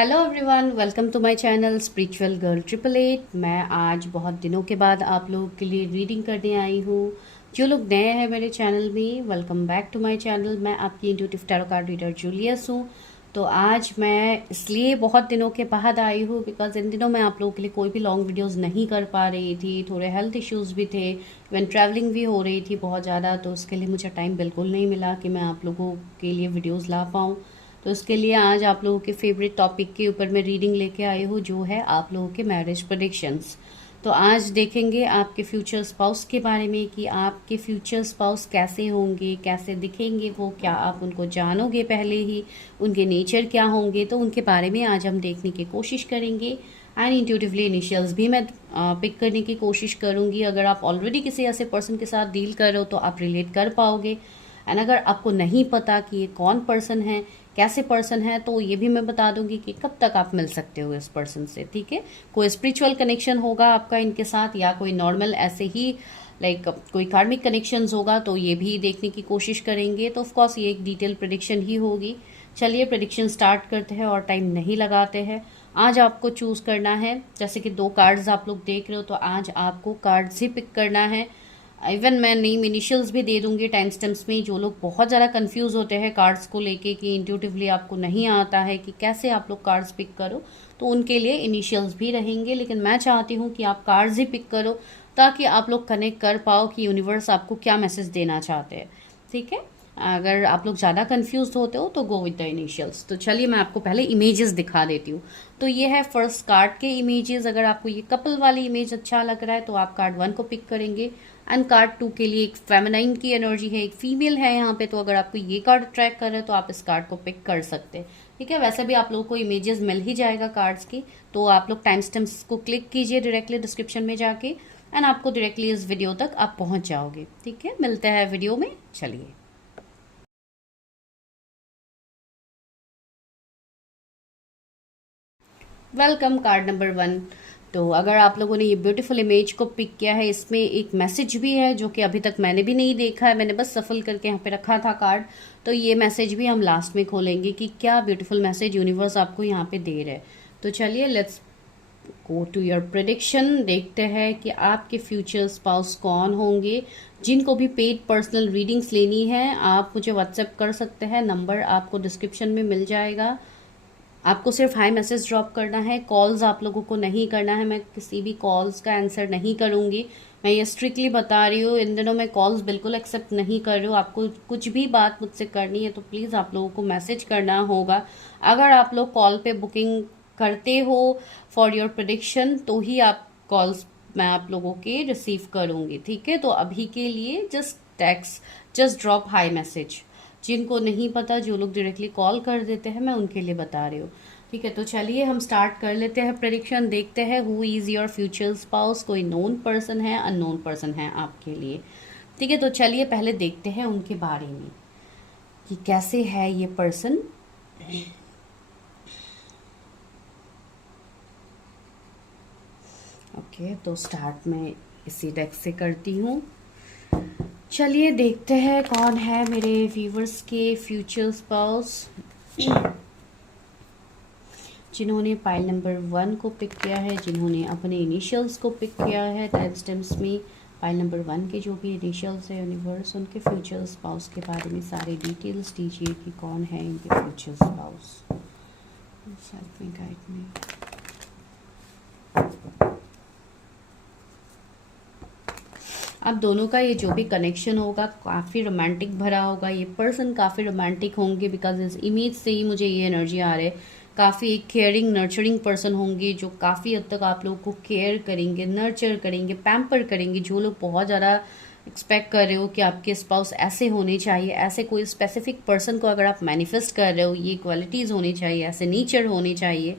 Hello everyone, welcome to my channel spiritual girl 888। मैं आज बहुत दिनों के बाद आप लोगों के लिए रीडिंग करने आई हूँ। जो लोग नए हैं मेरे चैनल में, welcome back to my channel. मैं आपकी intuitive tarot card reader Julius हूँ। तो आज मैं इसलिए बहुत दिनों के बाद आई हूँ बिकॉज इन दिनों मैं आप लोगों के लिए कोई भी लॉन्ग वीडियोस नहीं कर पा रही थी। थोड़े हेल्थ इश्यूज़ भी थे, इवन ट्रैवलिंग भी हो रही थी बहुत ज़्यादा, तो उसके लिए मुझे टाइम बिल्कुल नहीं मिला कि मैं आप लोगों के लिए वीडियोज़ ला पाऊँ। तो उसके लिए आज आप लोगों के फेवरेट टॉपिक के ऊपर मैं रीडिंग लेके आई हूँ, जो है आप लोगों के मैरिज प्रेडिक्शंस। तो आज देखेंगे आपके फ्यूचर स्पाउस के बारे में कि आपके फ्यूचर स्पाउस कैसे होंगे, कैसे दिखेंगे वो, क्या आप उनको जानोगे पहले ही, उनके नेचर क्या होंगे, तो उनके बारे में आज हम देखने की कोशिश करेंगे। एंड इंट्यूटिवली इनिशियल्स भी मैं पिक करने की कोशिश करूँगी। अगर आप ऑलरेडी किसी ऐसे पर्सन के साथ डील कर रहे हो तो आप रिलेट कर पाओगे। एंड अगर आपको नहीं पता कि ये कौन पर्सन है, कैसे पर्सन है, तो ये भी मैं बता दूंगी कि कब तक आप मिल सकते हो इस पर्सन से। ठीक है, कोई स्पिरिचुअल कनेक्शन होगा आपका इनके साथ या कोई नॉर्मल ऐसे ही लाइक कोई कार्मिक कनेक्शंस होगा, तो ये भी देखने की कोशिश करेंगे। तो ऑफकोर्स ये एक डिटेल प्रेडिक्शन ही होगी। चलिए प्रेडिक्शन स्टार्ट करते हैं और टाइम नहीं लगाते हैं। आज आपको चूज करना है, जैसे कि 2 कार्ड्स आप लोग देख रहे हो, तो आज आपको कार्ड्स ही पिक करना है। इवन मैं नेम इनिशियल्स भी दे दूंगी टाइम स्टैम्प्स में। जो लोग बहुत ज़्यादा कंफ्यूज होते हैं कार्ड्स को लेके कि इंट्यूटिवली आपको नहीं आता है कि कैसे आप लोग कार्ड्स पिक करो, तो उनके लिए इनिशियल्स भी रहेंगे। लेकिन मैं चाहती हूँ कि आप कार्ड्स ही पिक करो ताकि आप लोग कनेक्ट कर पाओ कि यूनिवर्स आपको क्या मैसेज देना चाहते हैं। ठीक है, अगर आप लोग ज़्यादा कंफ्यूज होते हो तो गो विद द इनिशियल्स। तो चलिए मैं आपको पहले इमेजेस दिखा देती हूँ। तो ये है फर्स्ट कार्ड के इमेजेस। अगर आपको ये कपल वाली इमेज अच्छा लग रहा है तो आप कार्ड 1 को पिक करेंगे। एंड कार्ड 2 के लिए एक फेमिनाइन की एनर्जी है, एक फीमेल है यहाँ पे। तो अगर आपको ये कार्ड अट्रैक्ट कर रहे हो तो आप इस कार्ड को पिक कर सकते हैं। ठीक है, वैसे भी आप लोगों को इमेजेस मिल ही जाएगा कार्ड्स की। तो आप लोग टाइम स्टैम्प्स को क्लिक कीजिए डायरेक्टली डिस्क्रिप्शन में जाके, एंड आपको डायरेक्टली इस वीडियो तक आप पहुंच जाओगे। ठीक है, मिलते हैं वीडियो में। चलिए, वेलकम कार्ड नंबर 1। तो अगर आप लोगों ने ये ब्यूटीफुल इमेज को पिक किया है, इसमें एक मैसेज भी है जो कि अभी तक मैंने भी नहीं देखा है। मैंने बस सफल करके यहाँ पे रखा था कार्ड। तो ये मैसेज भी हम लास्ट में खोलेंगे कि क्या ब्यूटीफुल मैसेज यूनिवर्स आपको यहाँ पे दे रहे हैं। तो चलिए let's go to your prediction. देखते हैं कि आपके फ्यूचर स्पाउस कौन होंगे। जिनको भी पेड पर्सनल रीडिंग्स लेनी है आप मुझे व्हाट्सएप कर सकते हैं, नंबर आपको डिस्क्रिप्शन में मिल जाएगा। आपको सिर्फ हाई मैसेज ड्रॉप करना है, कॉल्स आप लोगों को नहीं करना है। मैं किसी भी कॉल्स का आंसर नहीं करूंगी, मैं ये स्ट्रिक्टली बता रही हूँ। इन दिनों मैं कॉल्स बिल्कुल एक्सेप्ट नहीं कर रही हूँ। आपको कुछ भी बात मुझसे करनी है तो प्लीज़ आप लोगों को मैसेज करना होगा। अगर आप लोग कॉल पे बुकिंग करते हो फॉर योर प्रेडिक्शन तो ही आप कॉल्स मैं आप लोगों के रिसीव करूंगी। ठीक है, तो अभी के लिए just text, just drop hi message. जिनको नहीं पता, जो लोग डायरेक्टली कॉल कर देते हैं, मैं उनके लिए बता रही हूँ। ठीक है, तो चलिए हम स्टार्ट कर लेते हैं प्रेडिक्शन। देखते हैं who is your future spouse. कोई नोन पर्सन है, अननोन पर्सन है आपके लिए। ठीक है, तो चलिए पहले देखते हैं उनके बारे में कि कैसे है ये पर्सन। ओके, तो स्टार्ट में इसी डेक से करती हूँ। चलिए देखते हैं कौन है मेरे व्यूवर्स के फ्यूचर स्पाउस। जिन्होंने पाइल नंबर 1 को पिक किया है, जिन्होंने अपने इनिशियल्स को पिक किया है टाइम स्टैम्प्स में, पाइल नंबर 1 के जो भी इनिशियल्स है यूनिवर्स, उनके फ्यूचर स्पाउस के बारे में सारे डिटेल्स दीजिए कि कौन है इनके फ्यूचर स्पाउस। सेल्फ में गाइड में अब दोनों का ये जो भी कनेक्शन होगा काफ़ी रोमांटिक भरा होगा। ये पर्सन काफ़ी रोमांटिक होंगे बिकॉज इस इमेज से ही मुझे ये एनर्जी आ रहा है। काफ़ी एक केयरिंग नर्चरिंग पर्सन होंगे जो काफ़ी हद तक आप लोगों को केयर करेंगे, नर्चर करेंगे, पैम्पर करेंगे। जो लोग बहुत ज़्यादा एक्सपेक्ट कर रहे हो कि आपके स्पाउस ऐसे होने चाहिए, ऐसे कोई स्पेसिफिक पर्सन को अगर आप मैनिफेस्ट कर रहे हो, ये क्वालिटीज़ होनी चाहिए, ऐसे नेचर होने चाहिए,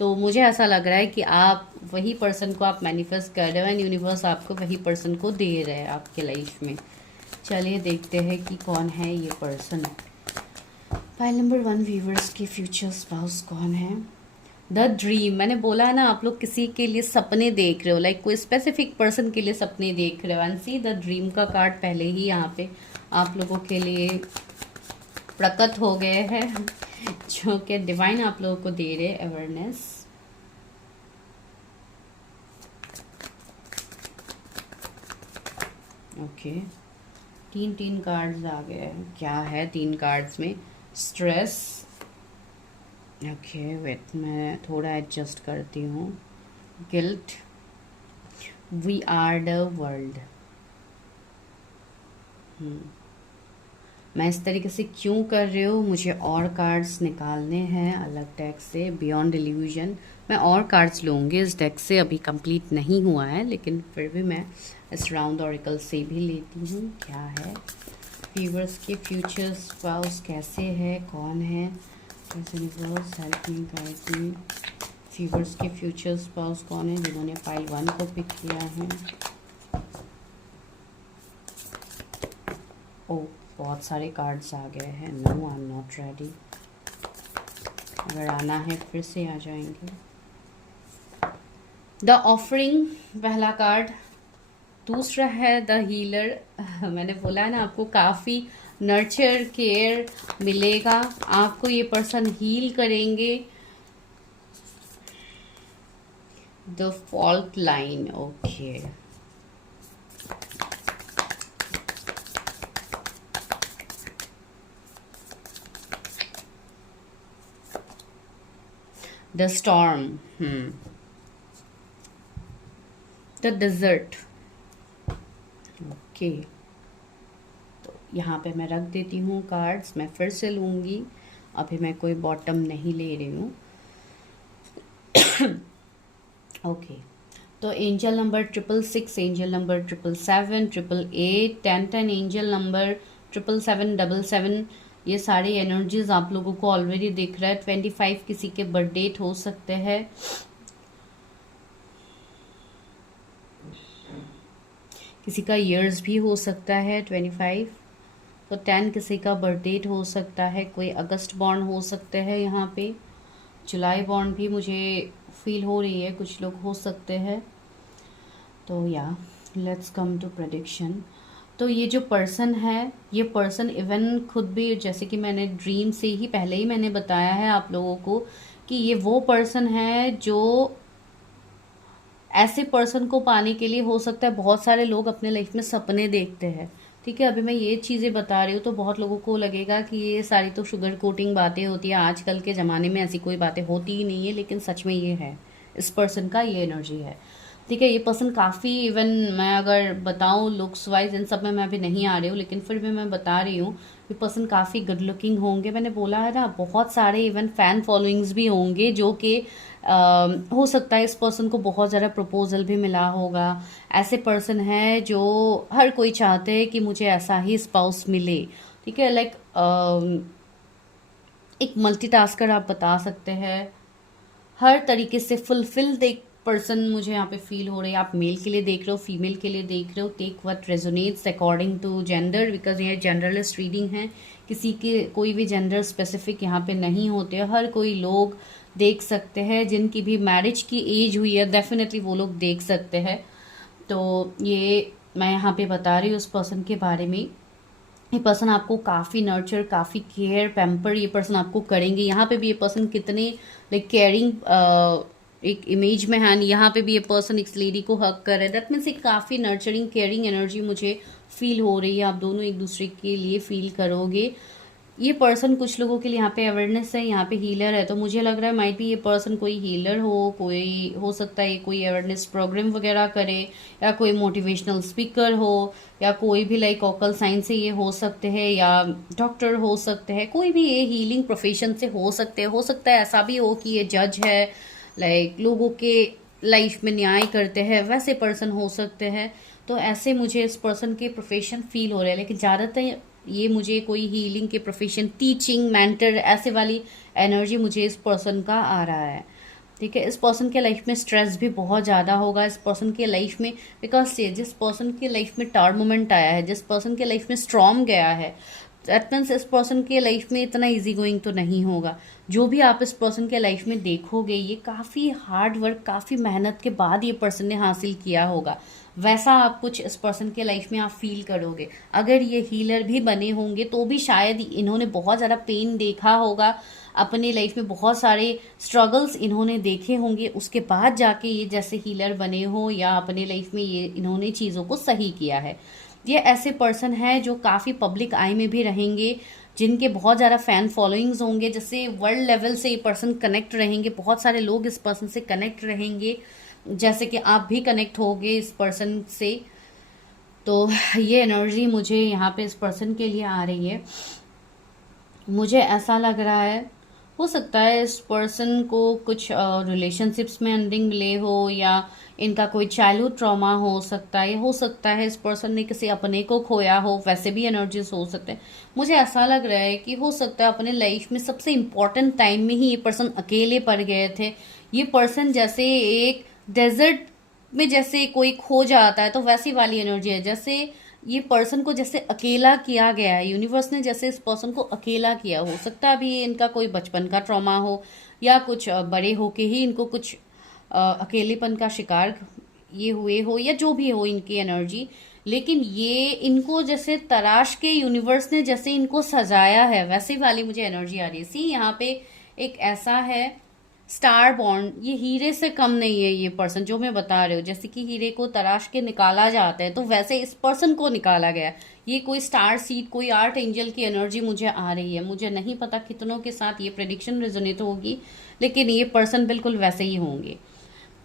तो मुझे ऐसा लग रहा है कि आप वही पर्सन को आप मैनिफेस्ट कर रहे हो एंड यूनिवर्स आपको वही पर्सन को दे रहे हैं आपके लाइफ में। चलिए देखते हैं कि कौन है ये पर्सन। फाइल नंबर 1 व्यूवर्स के फ्यूचर स्पाउस कौन है। द ड्रीम, मैंने बोला है ना, आप लोग किसी के लिए सपने देख रहे हो, लाइक कोई स्पेसिफिक पर्सन के लिए सपने देख रहे हो। एंड सी द ड्रीम का कार्ड पहले ही यहाँ पे आप लोगों के लिए प्रकट हो गए हैं। जो कि डिवाइन आप लोगों को दे रहे अवेयरनेस। ओके, तीन कार्ड्स आ गए हैं। क्या है 3 कार्ड्स में? स्ट्रेस। ओके वेट, मैं थोड़ा एडजस्ट करती हूँ। Guilt. We are the world. मैं इस तरीके से क्यों कर रही हूँ? मुझे और कार्ड्स निकालने हैं अलग डेक से, बियॉन्ड इल्यूजन। मैं और कार्ड्स लूँगी इस डेक से, अभी कंप्लीट नहीं हुआ है, लेकिन फिर भी मैं इस राउंड ऑरिकल से भी लेती हूँ। क्या है व्यूअर्स के फ्यूचर स्पाउस कैसे है, कौन है? Universe help me, guide me. Viewers के फ्यूचर स्पाउस कौन है जिन्होंने पाइल 1 को पिक किया है? ओ, बहुत सारे कार्ड्स आ गए हैं। No, I am not ready. अगर आना है फिर से आ जाएंगे। द ऑफरिंग पहला कार्ड। दूसरा है द हीलर। मैंने बोला ना आपको काफ़ी नर्चर केयर मिलेगा, आपको ये पर्सन हील करेंगे। The fault line. Okay, the storm. The dessert. Okay, तो यहाँ पे मैं रख देती हूँ कार्ड्स। मैं फिर से लूँगी, अभी मैं कोई बॉटम नहीं ले रही हूँ। ओके, तो angel number 666, angel number 777, 888, 1010, angel number 777, ये सारी एनर्जीज आप लोगों को ऑलरेडी दिख रहा है। 25 किसी के बर्थ डेट हो सकते हैं, किसी का ईयर्स भी हो सकता है 25। तो 10 किसी का बर्थ डेट हो सकता है, कोई अगस्त बॉर्न हो सकते हैं यहाँ पे, जुलाई बॉर्न भी मुझे फील हो रही है, कुछ लोग हो सकते हैं। तो या लेट्स कम टू प्रेडिक्शन। तो ये जो पर्सन है, ये पर्सन इवन खुद भी, जैसे कि मैंने ड्रीम से ही पहले ही मैंने बताया है आप लोगों को कि ये वो पर्सन है जो ऐसे पर्सन को पाने के लिए हो सकता है बहुत सारे लोग अपने लाइफ में सपने देखते हैं। ठीक है, अभी मैं ये चीज़ें बता रही हूँ तो बहुत लोगों को लगेगा कि ये सारी तो शुगर कोटिंग बातें होती है, आजकल के ज़माने में ऐसी कोई बातें होती ही नहीं है, लेकिन सच में ये है, इस पर्सन का ये एनर्जी है। ठीक है, ये पर्सन काफ़ी, इवन मैं अगर बताऊँ लुक्स वाइज इन सब में मैं अभी नहीं आ रही हूँ, लेकिन फिर भी मैं बता रही हूँ ये पर्सन काफ़ी गुड लुकिंग होंगे। मैंने बोला है ना, बहुत सारे इवन फैन फॉलोइंग्स भी होंगे, जो कि हो सकता है इस पर्सन को बहुत ज़्यादा प्रपोजल भी मिला होगा। ऐसे पर्सन है जो हर कोई चाहते हैं कि मुझे ऐसा ही स्पाउस मिले। ठीक है, लाइक एक मल्टीटास्कर आप बता सकते हैं, हर तरीके से फुलफिल्ड एक पर्सन मुझे यहाँ पे फील हो रही है। आप मेल के लिए देख रहे हो, फीमेल के लिए देख रहे हो, take what resonates according to gender, because ये जनरलिस्ट रीडिंग है, किसी के कोई भी जेंडर स्पेसिफिक यहाँ पे नहीं होते, हर कोई लोग देख सकते हैं। जिनकी भी मैरिज की एज हुई है डेफिनेटली वो लोग देख सकते हैं। तो ये मैं यहाँ पे बता रही हूँ उस पर्सन के बारे में। ये पर्सन आपको काफ़ी नर्चर, काफ़ी केयर, पैम्पर ये पर्सन आपको करेंगे। यहाँ पे भी ये पर्सन कितने लाइक केयरिंग, एक इमेज में है, यहाँ पे भी ये पर्सन इस लेडी को हक कर रहा है। दैट मीन्स एक काफ़ी नर्चरिंग केयरिंग एनर्जी मुझे फील हो रही है। आप दोनों एक दूसरे के लिए फील करोगे। ये पर्सन कुछ लोगों के लिए यहाँ पे अवेयरनेस है, यहाँ पे हीलर है, तो मुझे लग रहा है माइट भी ये पर्सन कोई हीलर हो, कोई हो सकता है कोई अवेयरनेस प्रोग्राम वगैरह करे, या कोई मोटिवेशनल स्पीकर हो, या कोई भी लाइक ऑकल साइंस से ये हो सकते हैं, या डॉक्टर हो सकते हैं, कोई भी ये हीलिंग प्रोफेशन से हो सकते हैं। हो सकता है ऐसा भी हो कि ये जज है, लाइक लोगों के लाइफ में न्याय करते हैं, वैसे पर्सन हो सकते हैं। तो ऐसे मुझे इस पर्सन के प्रोफेशन फील हो रहे हैं, लेकिन ज़्यादातर ये मुझे कोई हीलिंग के प्रोफेशन, टीचिंग, मेंटर, ऐसे वाली एनर्जी मुझे इस पर्सन का आ रहा है। ठीक है, इस पर्सन के लाइफ में स्ट्रेस भी बहुत ज़्यादा होगा इस पर्सन के लाइफ में, बिकॉज जिस पर्सन के लाइफ में टार मोमेंट आया है, जिस पर्सन के लाइफ में स्ट्रॉम गया है, दैट मीन्स इस पर्सन के लाइफ में इतना इजी गोइंग तो नहीं होगा। जो भी आप इस पर्सन के लाइफ में देखोगे, ये काफ़ी हार्ड वर्क, काफ़ी मेहनत के बाद ये पर्सन ने हासिल किया होगा, वैसा आप कुछ इस पर्सन के लाइफ में आप फील करोगे। अगर ये हीलर भी बने होंगे तो भी शायद इन्होंने बहुत ज़्यादा पेन देखा होगा अपनी लाइफ में बहुत सारे स्ट्रगल्स इन्होंने देखे होंगे, उसके बाद जाके ये जैसे हीलर बने हो या अपने लाइफ में ये इन्होंने चीज़ों को सही किया है। ये ऐसे पर्सन है जो काफ़ी पब्लिक आई में भी रहेंगे, जिनके बहुत ज़्यादा फैन फॉलोइंग्स होंगे, जैसे वर्ल्ड लेवल से ये पर्सन कनेक्ट रहेंगे, बहुत सारे लोग इस पर्सन से कनेक्ट रहेंगे, जैसे कि आप भी कनेक्ट होगे इस पर्सन से। तो ये एनर्जी मुझे यहाँ पे इस पर्सन के लिए आ रही है। मुझे ऐसा लग रहा है, हो सकता है इस पर्सन को कुछ रिलेशनशिप्स में एंडिंग मिले हो, या इनका कोई चाइल्डहुड ट्रॉमा हो सकता है, हो सकता है इस पर्सन ने किसी अपने को खोया हो, वैसे भी एनर्जीज हो सकते हैं। मुझे ऐसा लग रहा है कि हो सकता है अपने लाइफ में सबसे इम्पोर्टेंट टाइम में ही ये पर्सन अकेले पड़ गए थे। ये पर्सन जैसे एक डेजर्ट में जैसे कोई खो जाता है, तो वैसी वाली एनर्जी है, जैसे ये पर्सन को जैसे अकेला किया गया है, यूनिवर्स ने जैसे इस पर्सन को अकेला किया। हो सकता है अभी इनका कोई बचपन का ट्रॉमा हो, या कुछ बड़े होके ही इनको कुछ अकेलेपन का शिकार ये हुए हो, या जो भी हो इनकी एनर्जी। लेकिन ये इनको जैसे तराश के यूनिवर्स ने जैसे इनको सजाया है, वैसे वाली मुझे एनर्जी आ रही है। सी यहाँ पे एक ऐसा है स्टार बॉन्ड, ये हीरे से कम नहीं है ये पर्सन जो मैं बता रही हूँ। जैसे कि हीरे को तराश के निकाला जाता है, तो वैसे इस पर्सन को निकाला गया। ये कोई स्टार सीड, कोई आर्ट एंजल की एनर्जी मुझे आ रही है। मुझे नहीं पता कितनों के साथ ये प्रेडिक्शन रेजोनेट होगी, लेकिन ये पर्सन बिल्कुल वैसे ही होंगे।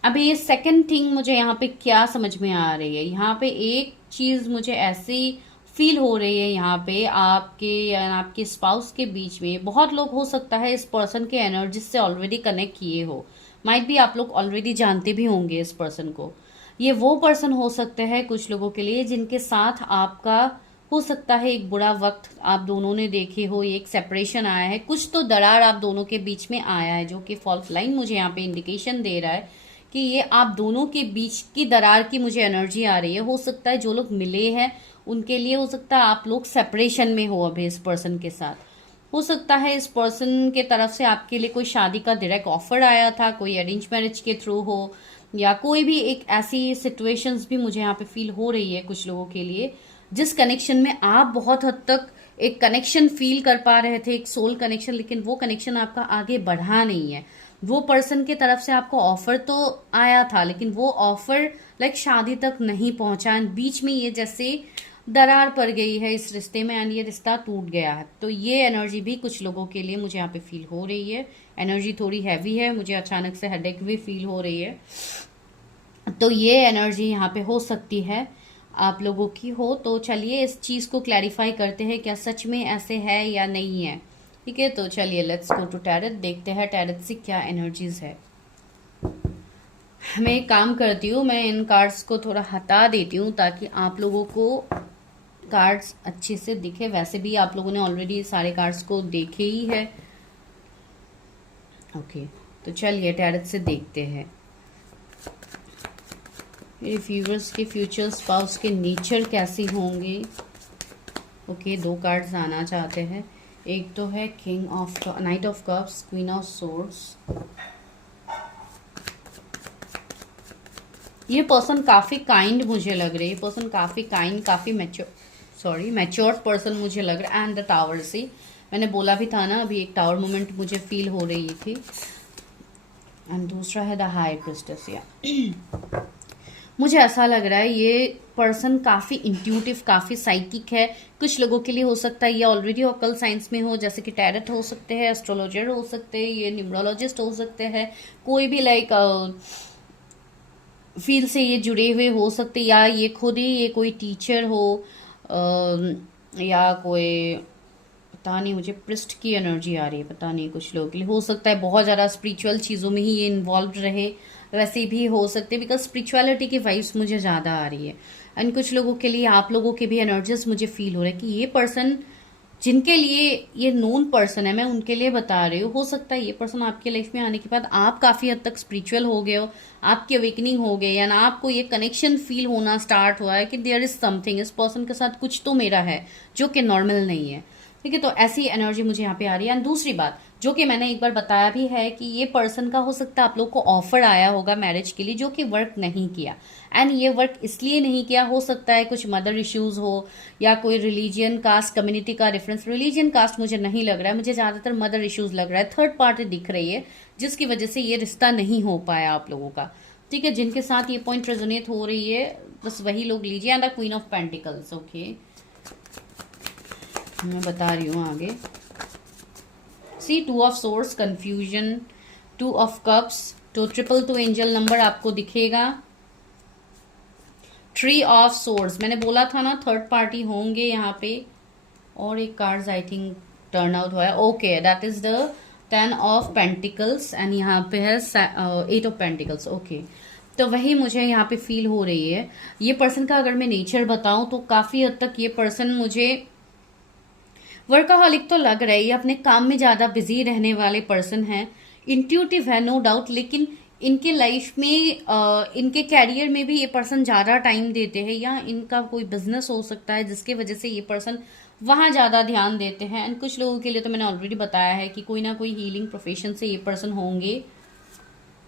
अभी ये सेकंड थिंग मुझे यहाँ पे क्या समझ में आ रही है, यहाँ पे एक चीज मुझे ऐसी फील हो रही है, यहाँ पे आपके या आपके स्पाउस के बीच में बहुत लोग हो सकता है इस पर्सन के एनर्जी से ऑलरेडी कनेक्ट किए हो। माइट भी आप लोग ऑलरेडी जानते भी होंगे इस पर्सन को। ये वो पर्सन हो सकते हैं कुछ लोगों के लिए जिनके साथ आपका हो सकता है एक बुरा वक्त आप दोनों ने देखे हो, ये एक सेपरेशन आया है, कुछ तो दरार आप दोनों के बीच में आया है, जो कि फॉल्ट लाइन मुझे यहाँ पे इंडिकेशन दे रहा है कि ये आप दोनों के बीच की दरार की मुझे एनर्जी आ रही है। हो सकता है जो लोग मिले हैं उनके लिए, हो सकता है आप लोग सेपरेशन में हो अभी इस पर्सन के साथ। हो सकता है इस पर्सन के तरफ से आपके लिए कोई शादी का डायरेक्ट ऑफर आया था, कोई अरेंज मैरिज के थ्रू हो, या कोई भी एक ऐसी सिचुएशंस भी मुझे यहाँ पे फील हो रही है कुछ लोगों के लिए, जिस कनेक्शन में आप बहुत हद तक एक कनेक्शन फील कर पा रहे थे, एक सोल कनेक्शन, लेकिन वो कनेक्शन आपका आगे बढ़ा नहीं है। वो पर्सन के तरफ से आपको ऑफर तो आया था, लेकिन वो ऑफर लाइक शादी तक नहीं पहुंचा, बीच में ये जैसे दरार पड़ गई है इस रिश्ते में, एंड ये रिश्ता टूट गया है। तो ये एनर्जी भी कुछ लोगों के लिए मुझे यहाँ पे फील हो रही है। एनर्जी थोड़ी हैवी है, मुझे अचानक से हेडेक भी फील हो रही है। तो ये एनर्जी यहाँ पे हो सकती है आप लोगों की हो। तो चलिए इस चीज़ को क्लैरिफाई करते हैं, क्या सच में ऐसे है या नहीं है। ठीक है, तो चलिए लेट्स गो टू टैरेट, देखते हैं टैरेट से क्या एनर्जीज है। मैं एक काम करती हूँ, मैं इन कार्ड्स को थोड़ा हटा देती हूँ ताकि आप लोगों को कार्ड्स अच्छे से दिखे। वैसे भी आप लोगों ने ऑलरेडी सारे कार्ड्स को देखे ही है। ओके, तो चलिए टैरेट से देखते हैं मेरे व्यूअर्स के फ्यूचर स्पाउस के नेचर कैसे होंगे। ओके, दो कार्ड्स आना चाहते हैं। एक तो है king of night of cups, queen of swords. ये पर्सन काफ़ी काइंड मुझे लग रही है, ये पर्सन काफ़ी काइंड, काफ़ी मैच्योर्ड पर्सन मुझे लग रहा है। एंड द टावर से मैंने बोला भी था ना, अभी एक टावर मोमेंट मुझे फील हो रही थी। एंड दूसरा है द हाई प्रिस्टेस। या मुझे ऐसा लग रहा है ये पर्सन काफ़ी इंट्यूटिव, काफ़ी साइकिक है। कुछ लोगों के लिए हो सकता है ये ऑलरेडी ऑकल साइंस में हो, जैसे कि टैरेट हो सकते हैं, एस्ट्रोलॉजर हो सकते हैं, ये न्यूमरोलॉजिस्ट हो सकते हैं, कोई भी लाइक फील्ड से ये जुड़े हुए हो सकते, या ये खुद ही ये कोई टीचर हो, या कोई पता नहीं, मुझे पृष्ठ की एनर्जी आ रही है, पता नहीं कुछ लोगों के लिए हो सकता है बहुत ज़्यादा स्पिरिचुअल चीज़ों में ही ये इन्वॉल्व रहे, वैसे भी हो सकते, बिकॉज स्पिरिचुअलिटी की वाइब्स मुझे ज़्यादा आ रही है। एंड कुछ लोगों के लिए, आप लोगों के भी एनर्जीज मुझे फील हो रहा है कि ये पर्सन जिनके लिए ये नोन पर्सन है, मैं उनके लिए बता रही हूँ, हो सकता है ये पर्सन आपके लाइफ में आने के बाद आप काफ़ी हद तक स्पिरिचुअल हो गए हो, आपकी अवेकनिंग हो गई, या ना आपको ये कनेक्शन फील होना स्टार्ट हुआ है कि देयर इज समथिंग, इस पर्सन के साथ कुछ तो मेरा है जो कि नॉर्मल नहीं है। ठीक है, तो ऐसी एनर्जी मुझे यहाँ पे आ रही है। एंड दूसरी बात, जो कि मैंने एक बार बताया भी है कि ये पर्सन का हो सकता है आप लोग को ऑफर आया होगा मैरिज के लिए, जो कि वर्क नहीं किया। एंड ये वर्क इसलिए नहीं किया, हो सकता है कुछ मदर इश्यूज हो या कोई रिलीजियन कास्ट कम्युनिटी का डिफरेंस। रिलीजियन कास्ट मुझे नहीं लग रहा है, मुझे ज्यादातर मदर इश्यूज लग रहा है, थर्ड पार्टी दिख रही है जिसकी वजह से ये रिश्ता नहीं हो पाया आप लोगों का। ठीक है, जिनके साथ ये पॉइंट रेजोनेट हो रही है बस वही लोग लीजिए। And the queen of pentacles, okay मैं बता रही हूँ आगे। See two of swords, confusion, two of cups, two angel number आपको दिखेगा। ट्री ऑफ सोर्स, मैंने बोला था ना थर्ड पार्टी होंगे यहाँ पे। और एक cards I think turn out हुआ है, okay that is the 10 of pentacles and यहाँ पे है 8 ऑफ पेंटिकल्स, ओके। तो वही मुझे यहाँ पे फील हो रही है। ये पर्सन का अगर मैं नेचर बताऊं तो काफी हद तक ये पर्सन मुझे वर्काहॉलिक तो लग रहा है, ये अपने काम में ज्यादा बिजी रहने वाले पर्सन हैं, इंट्यूटिव है नो डाउट, लेकिन इनके लाइफ में इनके कैरियर में भी ये पर्सन ज्यादा टाइम देते हैं, या इनका कोई बिजनेस हो सकता है जिसकी वजह से ये पर्सन वहां ज्यादा ध्यान देते हैं। एंड कुछ लोगों के लिए तो मैंने ऑलरेडी बताया है कि कोई ना कोई हीलिंग प्रोफेशन से ये पर्सन होंगे,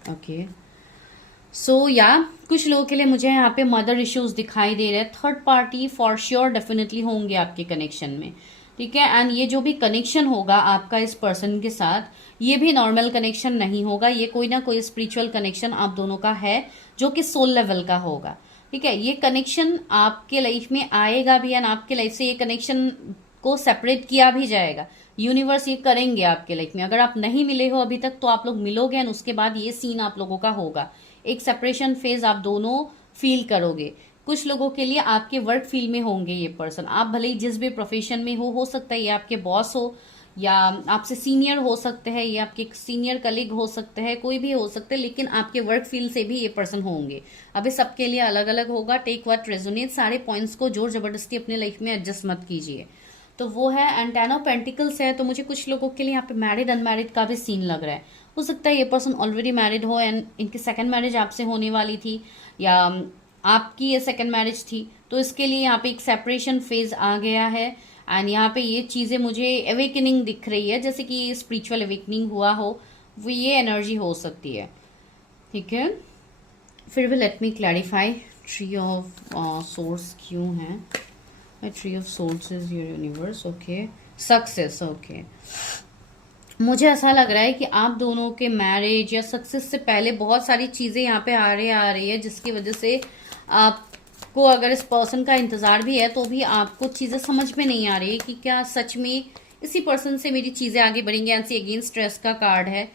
ओके। सो या कुछ लोगों के लिए मुझे यहाँ पे मदर इश्यूज दिखाई दे रहे हैं। Third party for sure definitely होंगे आपके कनेक्शन में, ठीक है। एंड ये जो भी कनेक्शन होगा आपका इस पर्सन के साथ, ये भी नॉर्मल कनेक्शन नहीं होगा, ये कोई ना कोई स्पिरिचुअल कनेक्शन आप दोनों का है जो कि सोल लेवल का होगा, ठीक है। ये कनेक्शन आपके लाइफ में आएगा भी एंड आपके लाइफ से ये कनेक्शन को सेपरेट किया भी जाएगा। यूनिवर्स ये करेंगे आपके लाइफ में। अगर आप नहीं मिले हो अभी तक तो आप लोग मिलोगे एंड उसके बाद ये सीन आप लोगों का होगा, एक सेपरेशन फेज आप दोनों फील करोगे। कुछ लोगों के लिए आपके वर्क फील्ड में होंगे ये पर्सन, आप भले ही जिस भी प्रोफेशन में हो सकता है ये आपके बॉस हो या आपसे सीनियर हो सकते हैं, ये आपके सीनियर कलीग हो सकते हैं, कोई भी हो सकते हैं, लेकिन आपके वर्क फील्ड से भी ये पर्सन होंगे। अभी सबके लिए अलग अलग होगा, टेक व्हाट रेजोनेट, सारे पॉइंट्स को जोर जबरदस्ती अपने लाइफ में एडजस्ट मत कीजिए। तो वो है एंड 10 ऑफ पेंटिकल्स है, तो मुझे कुछ लोगों के लिए यहाँ पे मैरिड अनमैरिड का भी सीन लग रहा है। हो सकता है ये पर्सन ऑलरेडी मैरिड हो एंड इनकी सेकंड मैरिज आपसे होने वाली थी, या आपकी ये सेकंड मैरिज थी, तो इसके लिए यहाँ पे एक सेपरेशन फेज आ गया है। एंड यहाँ पे ये चीजें मुझे अवेकनिंग दिख रही है, जैसे कि स्पिरिचुअल अवेकनिंग हुआ हो, वो ये एनर्जी हो सकती है, ठीक है। फिर भी let me clarify, tree of source क्यों है? Tree of source is your universe, okay. Success, okay. मुझे ऐसा लग रहा है कि आप दोनों के मैरिज या सक्सेस से पहले बहुत सारी चीजें यहाँ पे आ रही है जिसकी वजह से आपको अगर इस पर्सन का इंतजार भी है तो भी आपको चीजें समझ में नहीं आ रही है कि क्या सच में इसी पर्सन से मेरी चीजें आगे बढ़ेंगी। एंड अगेन स्ट्रेस का कार्ड है,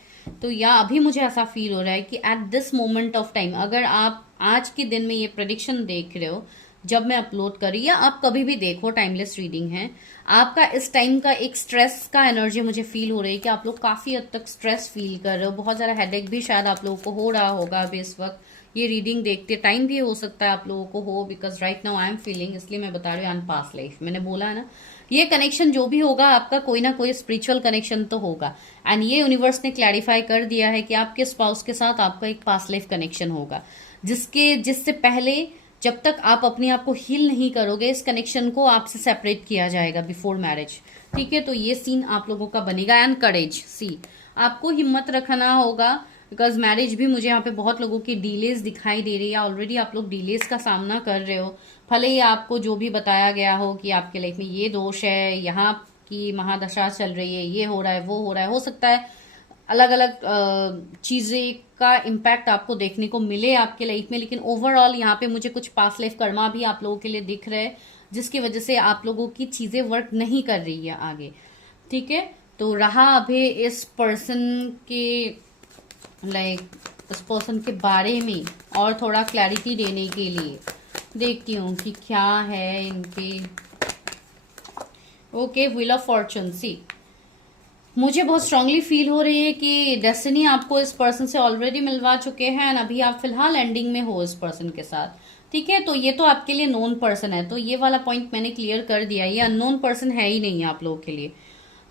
तो या अभी मुझे ऐसा फील हो रहा है कि at this moment of time, अगर आप आज के दिन में ये प्रेडिक्शन देख रहे हो जब मैं अपलोड करी, या आप कभी भी देखो, टाइमलेस रीडिंग है, आपका इस टाइम का एक स्ट्रेस का एनर्जी मुझे फील हो रही है कि आप लोग काफी हद तक स्ट्रेस फील कर रहे हो, बहुत ज्यादा हेडेक भी शायद आप लोगों को हो रहा होगा अभी इस वक्त ये रीडिंग देखते टाइम भी हो सकता है आप लोगों को हो, because right now I am feeling, इसलिए मैं बता रही हूँ ऑन पास्ट लाइफ। मैंने बोला है ना, ये कनेक्शन जो भी होगा आपका कोई ना कोई स्पिरिचुअल कनेक्शन तो होगा। एंड ये यूनिवर्स ने क्लैरिफाई कर दिया है कि आपके स्पाउस के साथ आपका एक पास्ट लाइफ कनेक्शन होगा, जिससे पहले जब तक आप अपने आप को हील नहीं करोगे इस कनेक्शन को आपसे सेपरेट किया जाएगा बिफोर मैरिज, ठीक है। तो ये सीन आप लोगों का बनेगा। एंड करेज, सी आपको हिम्मत रखना होगा, बिकॉज मैरिज भी मुझे यहाँ पे बहुत लोगों की डिलेज दिखाई दे रही है। ऑलरेडी आप लोग डिलेज का सामना कर रहे हो, भले ही आपको जो भी बताया गया हो कि आपके लाइफ में ये दोष है, यहाँ की महादशा चल रही है, ये हो रहा है, वो हो रहा है, हो सकता है अलग अलग चीजें का इम्पैक्ट आपको देखने को मिले आपके लाइफ में, लेकिन ओवरऑल यहाँ पे मुझे कुछ पास्ट लाइफ कर्मा भी आप लोगों के लिए दिख रहे हैं जिसकी वजह से आप लोगों की चीजें वर्क नहीं कर रही है आगे, ठीक है। तो रहा अभी इस पर्सन के इस पर्सन के बारे में और थोड़ा क्लैरिटी देने के लिए देखती हूँ कि क्या है इनके। ओके, व्हील ऑफ फॉर्चून, सी मुझे बहुत स्ट्रांगली फील हो रही है कि डेस्टिनी आपको इस पर्सन से ऑलरेडी मिलवा चुके हैं एंड अभी आप फिलहाल एंडिंग में हो इस पर्सन के साथ, ठीक है। तो ये तो आपके लिए नोन पर्सन है, तो ये वाला पॉइंट मैंने क्लियर कर दिया, ये अननोन पर्सन है ही नहीं आप लोगों के लिए,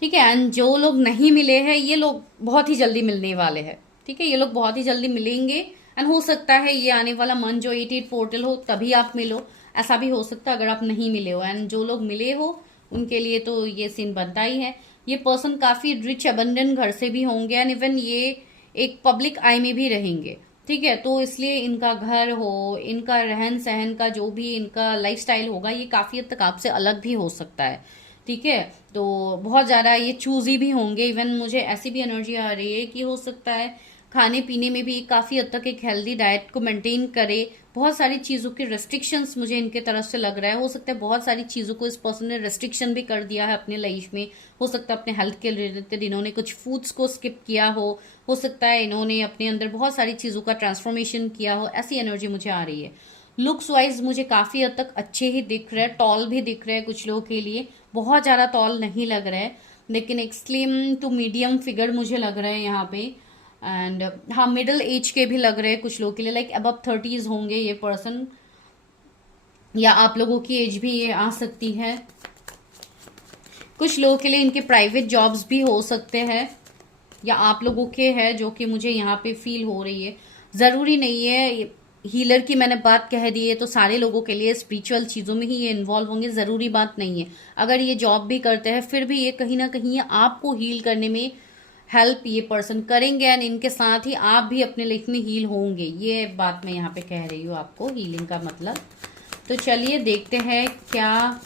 ठीक है। एंड जो लोग नहीं मिले हैं ये लोग बहुत ही जल्दी मिलने वाले हैं, ठीक है। ये लोग बहुत ही जल्दी मिलेंगे एंड हो सकता है ये आने वाला मंथ जो 88 पोर्टल हो तभी आप मिलो, ऐसा भी हो सकता है अगर आप नहीं मिले हो। एंड जो लोग मिले हो उनके लिए तो ये सीन बनता ही है। ये पर्सन काफी रिच अबंडेंट घर से भी होंगे एंड इवन ये एक पब्लिक आई में भी रहेंगे, ठीक है। तो इसलिए इनका घर हो, इनका रहन सहन का जो भी इनका लाइफस्टाइल होगा, ये काफी हद तक आपसे अलग भी हो सकता है, ठीक है। तो बहुत ज्यादा ये चूजी भी होंगे। इवन मुझे ऐसी भी एनर्जी आ रही है कि हो सकता है खाने पीने में भी काफी हद तक एक हेल्दी डाइट को मेंटेन करे। बहुत सारी चीजों के रेस्ट्रिक्शंस मुझे इनके तरफ से लग रहा है। हो सकता है बहुत सारी चीजों को इस पर्सन ने रेस्ट्रिक्शन भी कर दिया है अपने लाइफ में। हो सकता है अपने हेल्थ के रिलेटेड इन्होंने कुछ फूड्स को स्किप किया हो सकता है इन्होंने अपने अंदर बहुत सारी चीजों का ट्रांसफॉर्मेशन किया हो। ऐसी एनर्जी मुझे आ रही है। लुक्स वाइज मुझे काफी हद तक अच्छे ही दिख रहे हैं, टॉल भी दिख रहे हैं कुछ लोगों के लिए। बहुत ज्यादा टॉल नहीं लग रहा है, लेकिन एक स्लिम टू मीडियम फिगर मुझे लग रहा है यहाँ पे। एंड हाँ, मिडिल एज के भी लग रहे हैं कुछ लोगों के लिए, लाइक अबव 30s होंगे ये पर्सन, या आप लोगों की एज भी ये आ सकती है। कुछ लोगों के लिए इनके प्राइवेट जॉब्स भी हो सकते हैं, या आप लोगों के हैं, जो कि मुझे यहाँ पे फील हो रही है। जरूरी नहीं है, हीलर की मैंने बात कह दी है तो सारे लोगों के लिए स्पिरिचुअल चीजों में ही ये इन्वॉल्व होंगे, जरूरी बात नहीं है। अगर ये जॉब भी करते हैं फिर भी ये कहीं ना कहीं आपको हील करने में हेल्प ये पर्सन करेंगे एंड इनके साथ ही आप भी अपने लाइफ में हील होंगे। ये बात मैं यहाँ पे कह रही हूँ आपको, हीलिंग का मतलब। तो चलिए देखते हैं क्या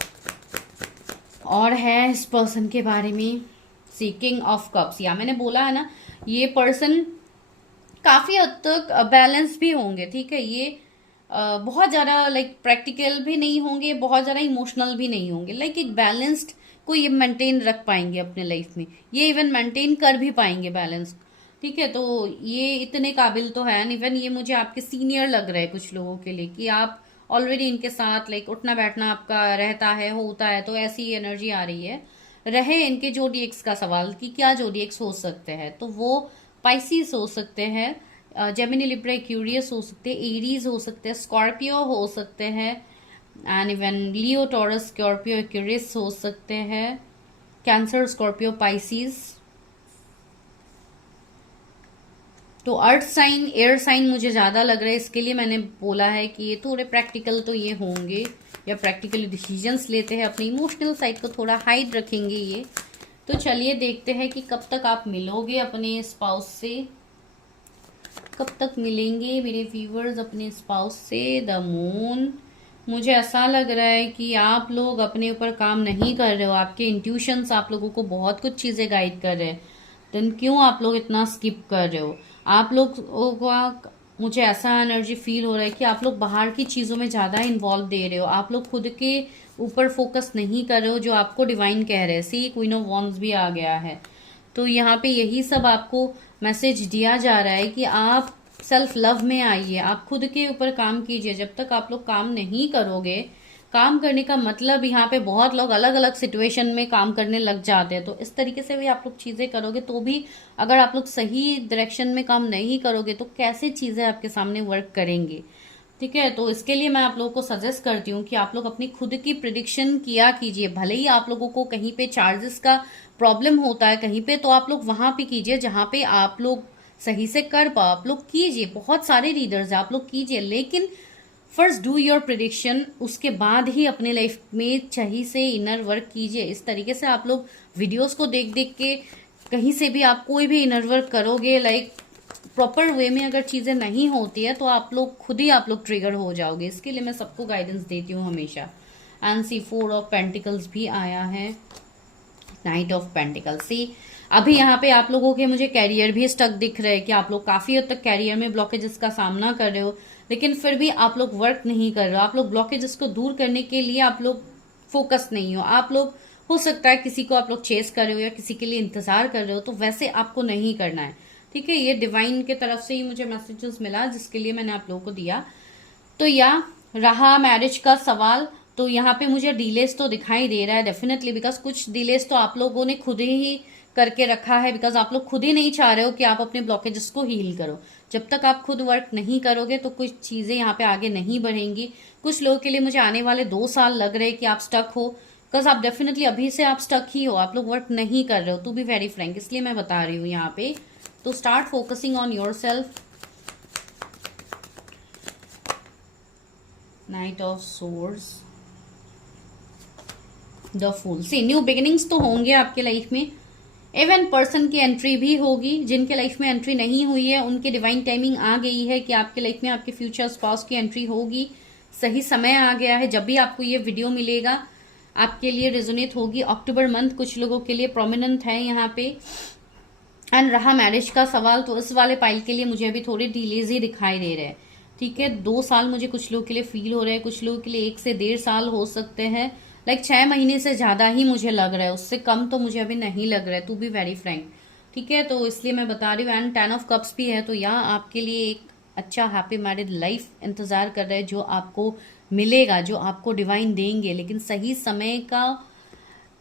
और है इस पर्सन के बारे में। सीकिंग ऑफ कप्स, या मैंने बोला है ना, ये पर्सन काफी हद तक बैलेंस भी होंगे, ठीक है। ये बहुत ज्यादा लाइक प्रैक्टिकल भी नहीं होंगे, बहुत ज्यादा इमोशनल भी नहीं होंगे, लाइक एक बैलेंस्ड को ये मेंटेन रख पाएंगे अपने लाइफ में। ये इवन मेंटेन कर भी पाएंगे बैलेंस, ठीक है। तो ये इतने काबिल तो है। इवन ये मुझे आपके सीनियर लग रहे हैं कुछ लोगों के लिए, कि आप ऑलरेडी इनके साथ लाइक उठना बैठना आपका रहता है, होता है। तो ऐसी एनर्जी आ रही है। रहे इनके जोडिएक्स का सवाल कि क्या जोडिएक्स हो सकते हैं, तो वो पाइसिस हो सकते हैं, जेमिनी लिब्रा एक्यूरियस हो सकते हैं, एरीज हो सकते हैं, स्कॉर्पियो हो सकते हैं, and even Leo taurus Scorpio Aquarius हो सकते हैं, कैंसर स्कॉर्पियो पाइसिस। तो अर्थ साइन एयर साइन मुझे ज्यादा लग रहा है, इसके लिए मैंने बोला है कि ये थोड़े प्रैक्टिकल तो ये होंगे, या प्रैक्टिकली डिसीजंस लेते हैं, अपनी इमोशनल साइड को थोड़ा हाइड रखेंगे ये। तो चलिए देखते हैं कि कब तक आप मिलोगे अपने स्पाउस से, कब तक मिलेंगे मेरे व्यूवर्स अपने स्पाउस से। द मून, मुझे ऐसा लग रहा है कि आप लोग अपने ऊपर काम नहीं कर रहे हो। आपके इंट्यूशंस आप लोगों को बहुत कुछ चीजें गाइड कर रहे हैं, देन क्यों आप लोग इतना स्किप कर रहे हो। आप लोग का मुझे ऐसा एनर्जी फील हो रहा है कि आप लोग बाहर की चीजों में ज्यादा इन्वॉल्व दे रहे हो। आप लोग खुद के ऊपर फोकस नहीं कर रहे हो, जो आपको डिवाइन कह रहे हैं। सी क्वीन ऑफ वॉन्ड्स भी आ गया है, तो यहाँ पे यही सब आपको मैसेज दिया जा रहा है कि आप सेल्फ लव में आइए, आप खुद के ऊपर काम कीजिए। जब तक आप लोग काम नहीं करोगे, काम करने का मतलब यहाँ पे बहुत लोग अलग अलग सिचुएशन में काम करने लग जाते हैं, तो इस तरीके से भी आप लोग चीजें करोगे तो भी अगर आप लोग सही डायरेक्शन में काम नहीं करोगे तो कैसे चीजें आपके सामने वर्क करेंगी, ठीक है। तो इसके लिए मैं आप लोगों को सजेस्ट करती हूँ कि आप लोग अपनी खुद की प्रिडिक्शन किया कीजिए। भले ही आप लोगों को कहीं पे चार्जेस का प्रॉब्लम होता है कहीं पे, तो आप लोग वहां पे कीजिए जहां पे आप लोग सही से कर पाओ। आप लोग कीजिए, बहुत सारे रीडर्स है, आप लोग कीजिए, लेकिन फर्स्ट डू योर प्रिडिक्शन, उसके बाद ही अपने लाइफ में सही से इनर वर्क कीजिए। इस तरीके से आप लोग वीडियोस को देख देख के कहीं से भी आप कोई भी इनर वर्क करोगे, लाइक प्रॉपर वे में अगर चीजें नहीं होती है, तो आप लोग खुद ही आप लोग ट्रिगर हो जाओगे। इसके लिए मैं सबको गाइडेंस देती हूँ हमेशा। एंड सी 4 ऑफ पेंटिकल्स भी आया है, नाइट ऑफ पेंटिकल्स। सी अभी यहाँ पे आप लोगों के मुझे कैरियर भी स्टक दिख रहे हैं कि आप लोग काफी हद तक कैरियर में ब्लॉकेजेस का सामना कर रहे हो, लेकिन फिर भी आप लोग वर्क नहीं कर रहे हो। आप लोग ब्लॉकेजेस को दूर करने के लिए आप लोग फोकस नहीं हो। आप लोग, हो सकता है किसी को आप लोग चेस कर रहे हो या किसी के लिए इंतजार कर रहे हो, तो वैसे आपको नहीं करना है, ठीक है। ये डिवाइन के तरफ से ही मुझे मैसेजेस मिला, जिसके लिए मैंने आप लोगों को दिया। तो या रहा मैरिज का सवाल, तो यहाँ पे मुझे डिलेस तो दिखाई दे रहा है डेफिनेटली, बिकॉज कुछ डिलेस तो आप लोगों ने खुद ही करके रखा है, बिकॉज आप लोग खुद ही नहीं चाह रहे हो कि आप अपने ब्लॉकेजेस को हील करो। जब तक आप खुद वर्क नहीं करोगे तो कुछ चीजें यहाँ पे आगे नहीं बढ़ेंगी। कुछ लोगों के लिए मुझे आने वाले 2 साल लग रहे हैं कि आप स्टक हो, बिकॉज आप डेफिनेटली अभी से आप स्टक ही हो, आप लोग वर्क नहीं कर रहे हो, टू बी वेरी फ्रैंक, इसलिए मैं बता रही हूँ यहाँ पे। तो start focusing on yourself. Knight of swords, the fool. See new beginnings तो होंगे आपके लाइफ में, इवन पर्सन की एंट्री भी होगी। जिनके लाइफ में एंट्री नहीं हुई है उनकी डिवाइन टाइमिंग आ गई है कि आपके लाइफ में आपके फ्यूचर स्पाउस की एंट्री होगी। सही समय आ गया है। जब भी आपको ये वीडियो मिलेगा आपके लिए रेजोनेट होगी। अक्टूबर मंथ कुछ लोगों के लिए प्रोमिनेंट है यहाँ पे। एंड रहा मैरिज का सवाल, तो इस वाले पाइल के लिए मुझे अभी थोड़े डिलेज ही दिखाई दे रहे हैं। ठीक है, 2 साल मुझे कुछ लोगों के लिए फील हो रहे हैं, कुछ लोगों के लिए 1 से 1.5 साल हो सकते हैं। लाइक 6 महीने से ज्यादा ही मुझे लग रहा है, उससे कम तो मुझे अभी नहीं लग रहा है, टू बी वेरी फ्रैंक। ठीक है, तो इसलिए मैं बता रही हूँ। एंड 10 ऑफ कप्स भी है, तो यहाँ आपके लिए एक अच्छा हैप्पी मैरिड लाइफ इंतजार कर रहा है, जो आपको मिलेगा, जो आपको डिवाइन देंगे। लेकिन सही समय का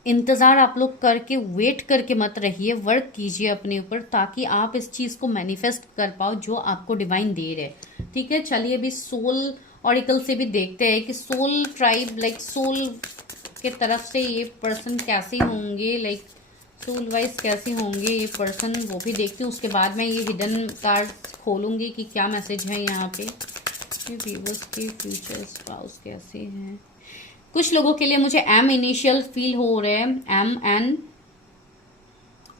इंतजार आप लोग करके वेट करके मत रहिए, वर्क कीजिए अपने ऊपर, ताकि आप इस चीज को मैनिफेस्ट कर पाओ जो आपको डिवाइन दे रहे। ठीक है, चलिए अभी सोल ऑरिकल से भी देखते हैं कि सोल ट्राइब, लाइक सोल के तरफ से ये पर्सन कैसे होंगे, लाइक सोल वाइज कैसे होंगे ये पर्सन, वो भी देखती हूँ। उसके बाद मैं ये हिडन कार्ड खोलूंगी कि क्या मैसेज है यहाँ पे। व्यूअर्स के फ्यूचर स्पाउस कैसे हैं। कुछ लोगों के लिए मुझे एम इनिशियल फील हो रहे हैं, M N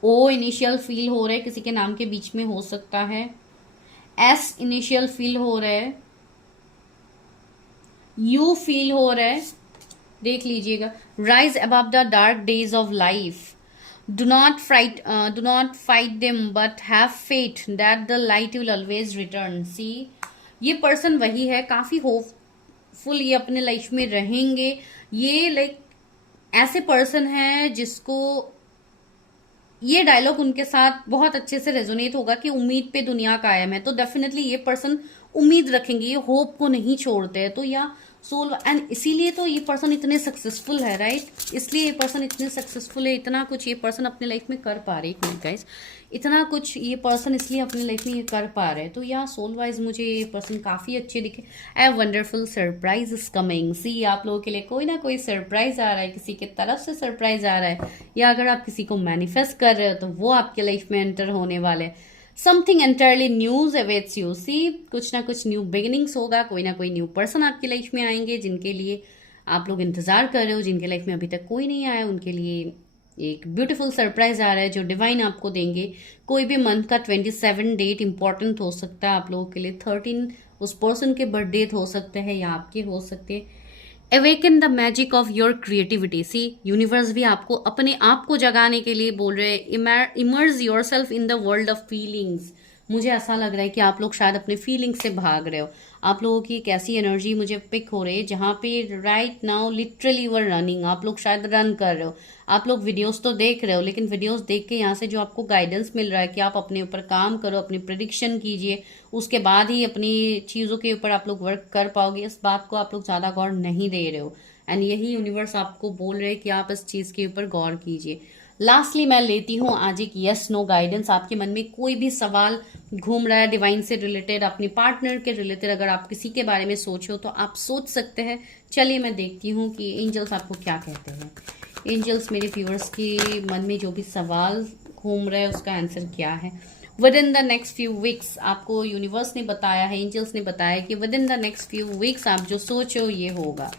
O initial feel हो रहे हैं, किसी के नाम के बीच में हो सकता है। एस इनिशियल फील हो रहा है, यू फील हो रहा है, देख लीजिएगा। Rise above the dark days of life, do not fight them but have faith that the light will always return. See ये पर्सन वही है, काफी होपफुल ये अपने लाइफ में रहेंगे। ये लाइक ऐसे पर्सन है जिसको ये डायलॉग उनके साथ बहुत अच्छे से रेजोनेट होगा कि उम्मीद पे दुनिया कायम है। तो डेफिनेटली ये पर्सन उम्मीद रखेंगे, ये होप को नहीं छोड़ते हैं। तो या सोल, एंड इसीलिए तो ये पर्सन इतने सक्सेसफुल है, राइट। इसलिए ये पर्सन इतने सक्सेसफुल है, इतना कुछ ये पर्सन अपने लाइफ में कर पा रहे हैं गाइस, इतना कुछ ये पर्सन इसलिए अपने लाइफ में ये कर पा रहे हैं। तो या सोल वाइज मुझे ये पर्सन काफी अच्छे दिखे। A wonderful surprise is coming. See आप लोगों के लिए कोई ना कोई सरप्राइज आ रहा है, किसी की तरफ से सरप्राइज आ रहा है, या अगर आप किसी को मैनिफेस्ट कर रहे हो तो वो आपके लाइफ में एंटर होने वाले। Something entirely news awaits you. See कुछ ना कुछ न्यू बिगिनिंग्स होगा, कोई ना कोई न्यू पर्सन आपकी लाइफ में आएंगे जिनके लिए आप लोग इंतजार कर रहे हो, जिनके लाइफ में अभी तक कोई नहीं आया, उनके लिए एक ब्यूटीफुल सरप्राइज आ रहा है जो डिवाइन आपको देंगे। कोई भी मंथ का 27 डेट इंपॉर्टेंट हो सकता है आप लोगों के लिए। 13 उस पर्सन के बर्थ डेट हो सकते हैं या आपके हो सकते हैं। Awaken the magic of your creativity. See universe भी आपको अपने आप को जगाने के लिए बोल रहे हैं। Emerge your self in the world of feelings. मुझे ऐसा लग रहा है कि आप लोग शायद अपने फीलिंग्स से भाग रहे हो। आप लोगों की एक ऐसी एनर्जी मुझे पिक हो रही है जहाँ पे right now literally you are running. आप लोग शायद रन कर रहे हो। आप लोग वीडियोस तो देख रहे हो, लेकिन वीडियोस देख के यहाँ से जो आपको गाइडेंस मिल रहा है कि आप अपने ऊपर काम करो, अपनी प्रिडिक्शन कीजिए, उसके बाद ही अपनी चीज़ों के ऊपर आप लोग वर्क कर पाओगे। इस बात को आप लोग ज़्यादा गौर नहीं दे रहे हो, एंड यही यूनिवर्स आपको बोल रहे हैं कि आप इस चीज़ के ऊपर गौर कीजिए। लास्टली मैं लेती हूँ आज एक यस नो गाइडेंस। आपके मन में कोई भी सवाल घूम रहा है डिवाइन से रिलेटेड, अपने पार्टनर के रिलेटेड, अगर आप किसी के बारे में सोचो तो आप सोच सकते हैं। चलिए मैं देखती हूँ कि एंजल्स आपको क्या कहते हैं। एंजल्स मेरे व्यूअर्स के मन में जो भी सवाल घूम रहा है उसका आंसर क्या है। With in the next few weeks, आपको यूनिवर्स ने बताया है, एंजल्स ने बताया कि with in the next few weeks आप जो सोचो ये होगा।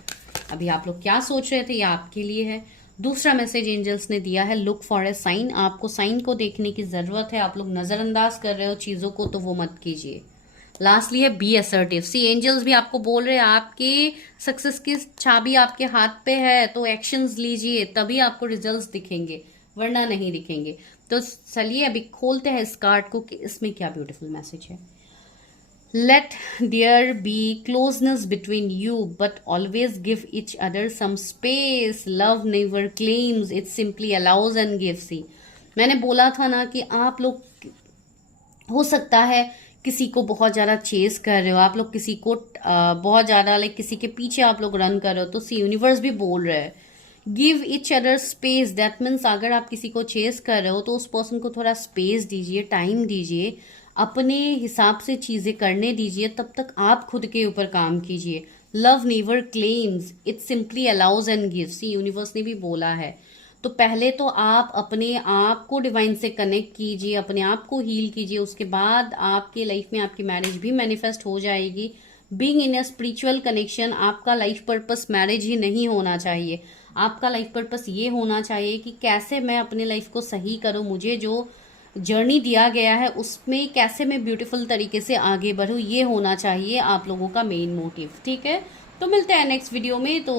अभी आप लोग क्या सोच रहे थे ये आपके लिए है। दूसरा मैसेज एंजल्स ने दिया है, लुक फॉर ए साइन। आपको साइन को देखने की जरूरत है। आप लोग नजरअंदाज कर रहे हो चीजों को, तो वो मत कीजिए। लास्टली है बी असर्टिव। सी एंजल्स भी आपको बोल रहे हैं आपके सक्सेस की चाबी आपके हाथ पे है, तो एक्शंस लीजिए, तभी आपको रिजल्ट्स दिखेंगे, वरना नहीं दिखेंगे। तो चलिए अभी खोलते हैं इस कार्ड को कि इसमें क्या ब्यूटीफुल मैसेज है। Let there be closeness between you, but always give each other some space. Love never claims, it simply allows and gives. See, मैंने बोला था ना कि आप लोग हो सकता है किसी को बहुत ज़्यादा चेस कर रहे हो, आप लोग किसी को बहुत ज़्यादा लाइक किसी के पीछे आप लोग रन कर रहे हो। तो सी यूनिवर्स भी बोल रहा है give each other space. That means अगर आप किसी को चेस कर रहे हो तो उस पर्सन को थोड़ा स्पेस दीजिए, टाइम दीजिए, अपने हिसाब से चीज़ें करने दीजिए, तब तक आप खुद के ऊपर काम कीजिए। Love never claims, it simply allows and gives. See universe ने भी बोला है। तो पहले तो आप अपने आप को डिवाइन से कनेक्ट कीजिए, अपने आप को हील कीजिए, उसके बाद आपके लाइफ में आपकी मैरिज भी मैनिफेस्ट हो जाएगी। Being in a spiritual connection, आपका लाइफ पर्पस मैरिज ही नहीं होना चाहिए। आपका लाइफ पर्पस ये होना चाहिए कि कैसे मैं अपने लाइफ को सही करूं, मुझे जो जर्नी दिया गया है उसमें कैसे मैं ब्यूटीफुल तरीके से आगे बढ़ूं, ये होना चाहिए आप लोगों का मेन मोटिव। ठीक है, तो मिलते हैं नेक्स्ट वीडियो में। तो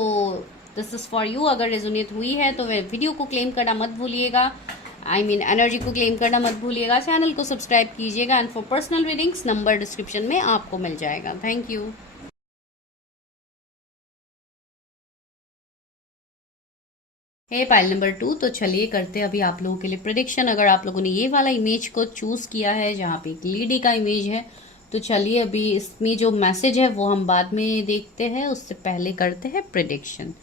दिस इज़ फॉर यू। अगर रेजोनेट हुई है तो वीडियो को क्लेम करना मत भूलिएगा, एनर्जी को क्लेम करना मत भूलिएगा। चैनल को सब्सक्राइब कीजिएगा and for personal readings number description में आपको मिल जाएगा। Thank you. है पाइल नंबर 2। तो चलिए करते हैं अभी आप लोगों के लिए प्रिडिक्शन। अगर आप लोगों ने ये वाला इमेज को चूज किया है जहाँ पे एक लेडी का इमेज है, तो चलिए अभी इसमें जो मैसेज है वो हम बाद में देखते हैं, उससे पहले करते हैं प्रिडिक्शन।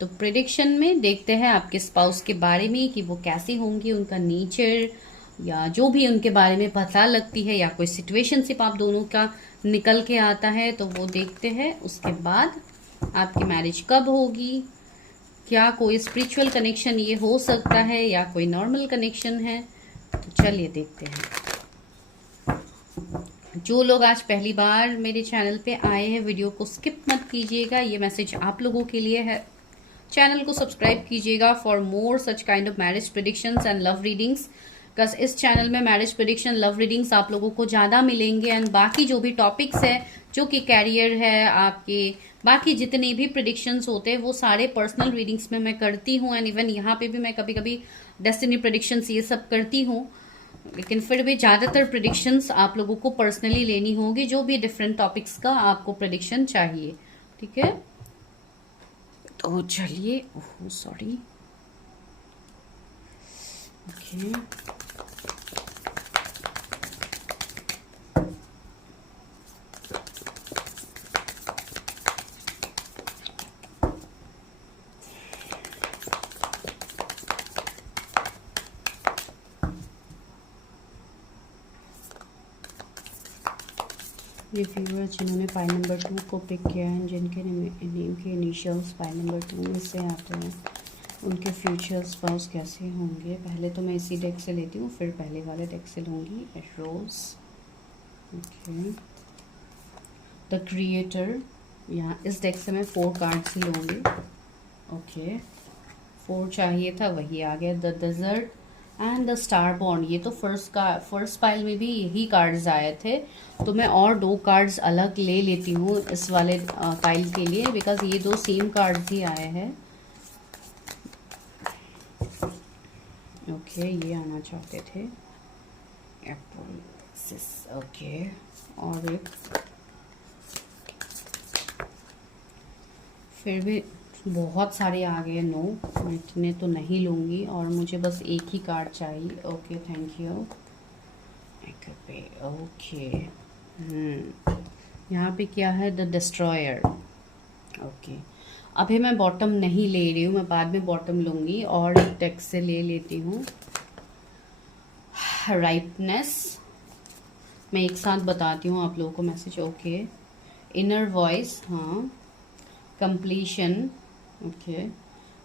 तो प्रिडिक्शन में देखते हैं आपके स्पाउस के बारे में कि वो कैसे होंगे, उनका नेचर या जो भी उनके बारे में पता लगती है, या कोई सिचुएशनशिप आप दोनों का निकल के आता है तो वो देखते हैं। उसके बाद आपकी मैरिज कब होगी, क्या कोई स्पिरिचुअल कनेक्शन ये हो सकता है या कोई नॉर्मल कनेक्शन है, तो चलिए देखते हैं। जो लोग आज पहली बार मेरे चैनल पे आए हैं, वीडियो को स्किप मत कीजिएगा, ये मैसेज आप लोगों के लिए है। चैनल को सब्सक्राइब कीजिएगा for more such kind of marriage predictions and love readings, because इस चैनल में मैरिज प्रेडिक्शन, लव रीडिंग्स आप लोगों को ज़्यादा मिलेंगे। एंड बाकी जो भी टॉपिक्स है, जो कि कैरियर है आपके, बाकी जितने भी प्रेडिक्शंस होते हैं वो सारे पर्सनल रीडिंग्स में मैं करती हूँ। एंड इवन यहाँ पे भी मैं कभी कभी डेस्टिनी प्रेडिक्शंस ये सब करती हूँ, लेकिन फिर भी ज़्यादातर प्रेडिक्शंस आप लोगों को पर्सनली लेनी होगी, जो भी डिफरेंट टॉपिक्स का आपको प्रेडिक्शन चाहिए। ठीक है, तो चलिए। Oh sorry, okay. ये व्यूअर्स जिन्होंने फाइल नंबर 2 को पिक किया है, जिनके नेम के इनिशियल्स फाइल नंबर 2 में से आते हैं, उनके फ्यूचर स्पाउस कैसे होंगे। पहले तो मैं इसी डेक से लेती हूँ, फिर पहले वाले डेक से लूँगी। रोज, ओके, द क्रिएटर। यहाँ इस डेक से मैं 4 कार्ड्स ही लूँगी। ओके, 4 चाहिए था, वही आ गया। The desert and the star bond. ये तो फर्स्ट पाइल में भी यही कार्ड्स आए थे, तो मैं और 2 कार्ड्स अलग ले लेती हूँ इस वाले पाइल के लिए, बिकॉज ये 2 सेम कार्ड्स ही आए हैं। ओके, ये आना चाहते थे ओके, और एक फिर भी बहुत सारे आ गए। नो, मैं इतने तो नहीं लूँगी, और मुझे बस एक ही कार्ड चाहिए। Okay, thank you. ओके, यहाँ पे क्या है, द डिस्ट्रॉयर। ओके, अभी मैं बॉटम नहीं ले रही हूँ, मैं बाद में बॉटम लूँगी, और एक टेक्स से ले लेती हूँ। राइपनेस, मैं एक साथ बताती हूँ आप लोगों को मैसेज। ओके, इनर वॉइस, हाँ, कंप्लीशन। ओके,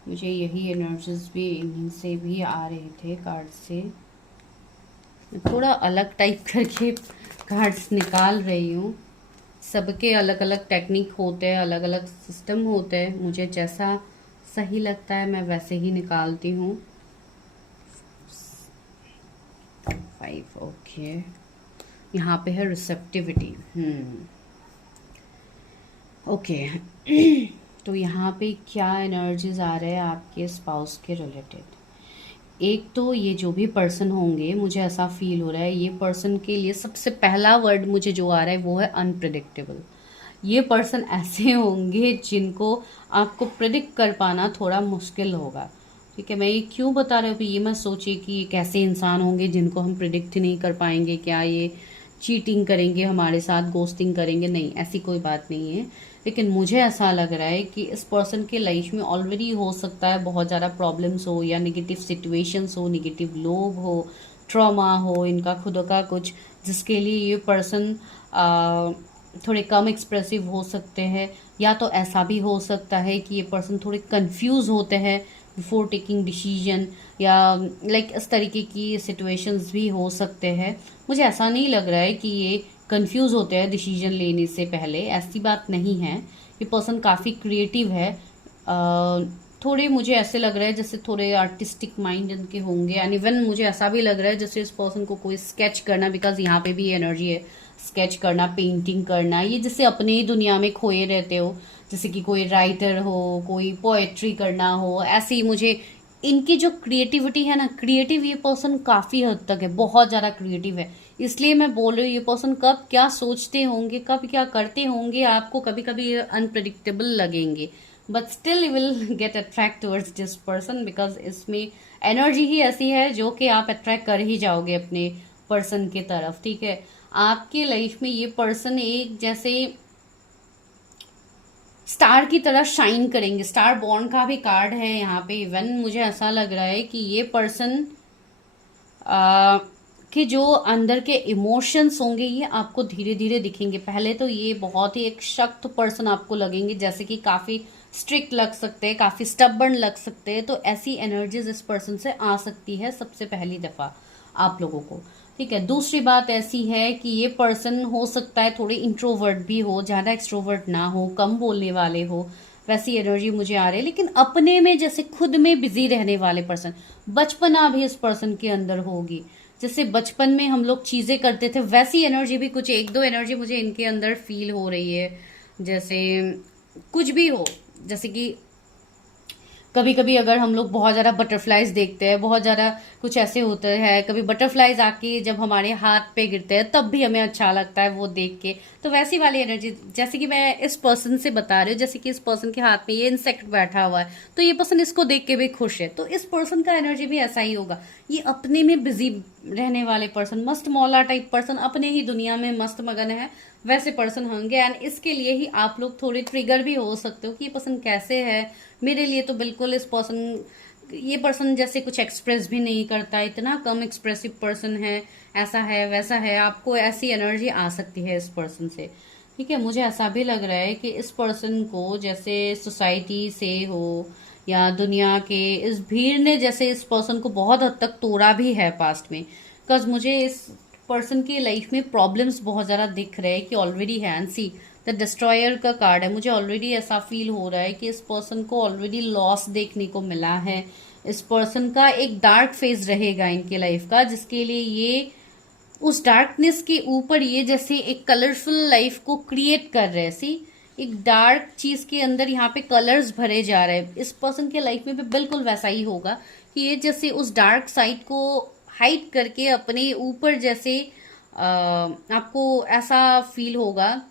मुझे यही एनर्जीज भी इन्हीं से भी आ रहे थे कार्ड से। मैं थोड़ा अलग टाइप करके कार्ड्स निकाल रही हूँ, सबके अलग अलग टेक्निक होते हैं, अलग अलग सिस्टम होते हैं, मुझे जैसा सही लगता है मैं वैसे ही निकालती हूँ। 5, ओके, यहाँ पे है रिसेप्टिविटी। ओके, तो यहाँ पे क्या एनर्जीज आ रहे हैं आपके स्पाउस के रिलेटेड। एक तो ये जो भी पर्सन होंगे, मुझे ऐसा फील हो रहा है ये पर्सन के लिए सबसे पहला वर्ड मुझे जो आ रहा है वो है अनप्रिडिक्टेबल। ये पर्सन ऐसे होंगे जिनको आपको प्रिडिक्ट कर पाना थोड़ा मुश्किल होगा। ठीक है, मैं ये क्यों बता रही हूँ कि ये मत सोचिए कि ये कैसे इंसान होंगे जिनको हम प्रिडिक्ट ही नहीं कर पाएंगे, क्या ये चीटिंग करेंगे हमारे साथ, गोस्टिंग करेंगे, नहीं, ऐसी कोई बात नहीं है। लेकिन मुझे ऐसा लग रहा है कि इस पर्सन के लाइफ में ऑलरेडी हो सकता है बहुत ज़्यादा प्रॉब्लम्स हो, या नेगेटिव सिचुएशंस हो, नेगेटिव लोग हो, ट्रॉमा हो इनका खुद का कुछ, जिसके लिए ये पर्सन थोड़े कम एक्सप्रेसिव हो सकते हैं। या तो ऐसा भी हो सकता है कि ये पर्सन थोड़े कंफ्यूज होते हैं बिफोर टेकिंग डिसीजन, या लाइक इस तरीके की सिचुएशंस भी हो सकते हैं। मुझे ऐसा नहीं लग रहा है कि ये कंफ्यूज होते हैं डिसीजन लेने से पहले, ऐसी बात नहीं है। ये पर्सन काफ़ी क्रिएटिव है, थोड़े मुझे ऐसे लग रहा है जैसे थोड़े आर्टिस्टिक माइंड इनके होंगे, एंड इवन मुझे ऐसा भी लग रहा है जैसे इस पर्सन को कोई स्केच करना, बिकॉज यहाँ पे भी एनर्जी है स्केच करना, पेंटिंग करना, ये जैसे अपने ही दुनिया में खोए रहते हो, जैसे कि कोई राइटर हो, कोई पोएट्री करना हो, ऐसे ही मुझे इनकी जो क्रिएटिविटी है ना, क्रिएटिव ये पर्सन काफ़ी हद तक है, बहुत ज़्यादा क्रिएटिव है। इसलिए मैं बोल रही हूँ ये पर्सन कब क्या सोचते होंगे, कब क्या करते होंगे, आपको कभी कभी अनप्रिडिक्टेबल लगेंगे, but still you will get attract towards this person, because इसमें एनर्जी ही ऐसी है जो कि आप अट्रैक्ट कर ही जाओगे अपने पर्सन के तरफ। ठीक है, आपके लाइफ में ये पर्सन एक जैसे स्टार की तरह शाइन करेंगे। स्टार बॉर्न का भी कार्ड है यहाँ पे। इवन मुझे ऐसा लग रहा है कि ये पर्सन के जो अंदर के इमोशंस होंगे ये आपको धीरे धीरे दिखेंगे। पहले तो ये बहुत ही एक सख्त पर्सन आपको लगेंगे, जैसे कि काफ़ी स्ट्रिक्ट लग सकते हैं, काफ़ी स्टबर्न लग सकते हैं। तो ऐसी एनर्जीज इस पर्सन से आ सकती है सबसे पहली दफ़ा आप लोगों को। ठीक है, दूसरी बात ऐसी है कि ये पर्सन हो सकता है थोड़े इंट्रोवर्ट भी हो, ज़्यादा एक्सट्रोवर्ट ना हो, कम बोलने वाले हो, वैसी एनर्जी मुझे आ रही है। लेकिन अपने में जैसे खुद में बिजी रहने वाले पर्सन, बचपना भी इस पर्सन के अंदर होगी, जैसे बचपन में हम लोग चीज़ें करते थे वैसी एनर्जी भी कुछ एक दो एनर्जी मुझे इनके अंदर फील हो रही है। जैसे कुछ भी हो, जैसे कि कभी कभी अगर हम लोग बहुत ज़्यादा बटरफ्लाइज देखते हैं, बहुत ज़्यादा कुछ ऐसे होते हैं, कभी बटरफ्लाइज आके जब हमारे हाथ पे गिरते हैं तब भी हमें अच्छा लगता है वो देख के। तो वैसी वाली एनर्जी जैसे कि मैं इस पर्सन से बता रही हूँ, जैसे कि इस पर्सन के हाथ में ये इंसेक्ट बैठा हुआ है तो ये पर्सन इसको देख के भी खुश है, तो इस पर्सन का एनर्जी भी ऐसा ही होगा। ये अपने में बिजी रहने वाले पर्सन, मस्त मौला टाइप पर्सन, अपने ही दुनिया में मस्त मगन है, वैसे पर्सन होंगे। एंड इसके लिए ही आप लोग थोड़े ट्रिगर भी हो सकते हो कि ये पर्सन कैसे है। मेरे लिए तो बिल्कुल ये पर्सन जैसे कुछ एक्सप्रेस भी नहीं करता, इतना कम एक्सप्रेसिव पर्सन है, ऐसा है वैसा है, आपको ऐसी एनर्जी आ सकती है इस पर्सन से। ठीक है, मुझे ऐसा भी लग रहा है कि इस पर्सन को जैसे सोसाइटी से हो या दुनिया के इस भीड़ ने जैसे इस पर्सन को बहुत हद तक तोड़ा भी है पास्ट में। बिकॉज मुझे इस पर्सन की लाइफ में प्रॉब्लम्स बहुत ज़्यादा दिख रहे हैं कि ऑलरेडी है। एंड सी द डिस्ट्रॉयर का कार्ड है, मुझे ऑलरेडी ऐसा फील हो रहा है कि इस पर्सन को ऑलरेडी लॉस देखने को मिला है। इस पर्सन का एक डार्क फेज रहेगा इनके लाइफ का, जिसके लिए ये उस डार्कनेस के ऊपर ये जैसे एक कलरफुल लाइफ को क्रिएट कर रहे हैं। सी एक डार्क चीज के अंदर यहाँ पे कलर्स भरे जा रहे हैं। इस पर्सन के लाइफ में भी बिल्कुल वैसा ही होगा कि ये जैसे उस डार्क साइड को हाइड करके अपने ऊपर जैसे आपको ऐसा फील होगा,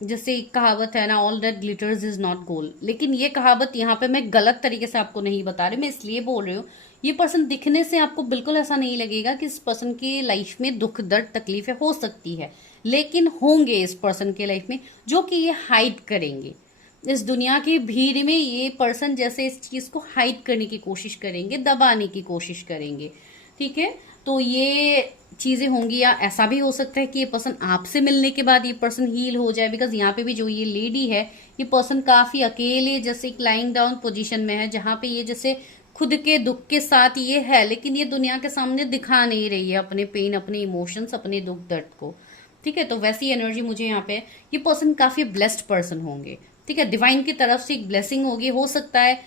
जैसे एक कहावत है ना, all that glitters is not gold. लेकिन ये कहावत यहाँ पे मैं गलत तरीके से आपको नहीं बता रही, मैं इसलिए बोल रही हूँ ये पर्सन दिखने से आपको बिल्कुल ऐसा नहीं लगेगा कि इस पर्सन की लाइफ में दुख दर्द तकलीफें हो सकती है, लेकिन होंगे इस पर्सन के लाइफ में जो कि ये हाइड करेंगे। इस दुनिया की भीड़ में ये पर्सन जैसे इस चीज को हाइड करने की कोशिश करेंगे, दबाने की कोशिश करेंगे। ठीक है, तो ये चीजें होंगी। या ऐसा भी हो सकता है कि ये पर्सन आपसे मिलने के बाद ये पर्सन हील हो जाए, बिकॉज यहाँ पे भी जो ये लेडी है ये पर्सन काफी अकेले जैसे एक लाइंग डाउन पोजीशन में है, जहाँ पे ये जैसे खुद के दुख के साथ ये है, लेकिन ये दुनिया के सामने दिखा नहीं रही है अपने पेन, अपने इमोशंस, अपने दुख दर्द को। ठीक है, तो वैसी एनर्जी मुझे यहाँ पे, ये पर्सन काफी ब्लेस्ड पर्सन होंगे। ठीक है, डिवाइन की तरफ से एक ब्लेसिंग होगी। हो सकता है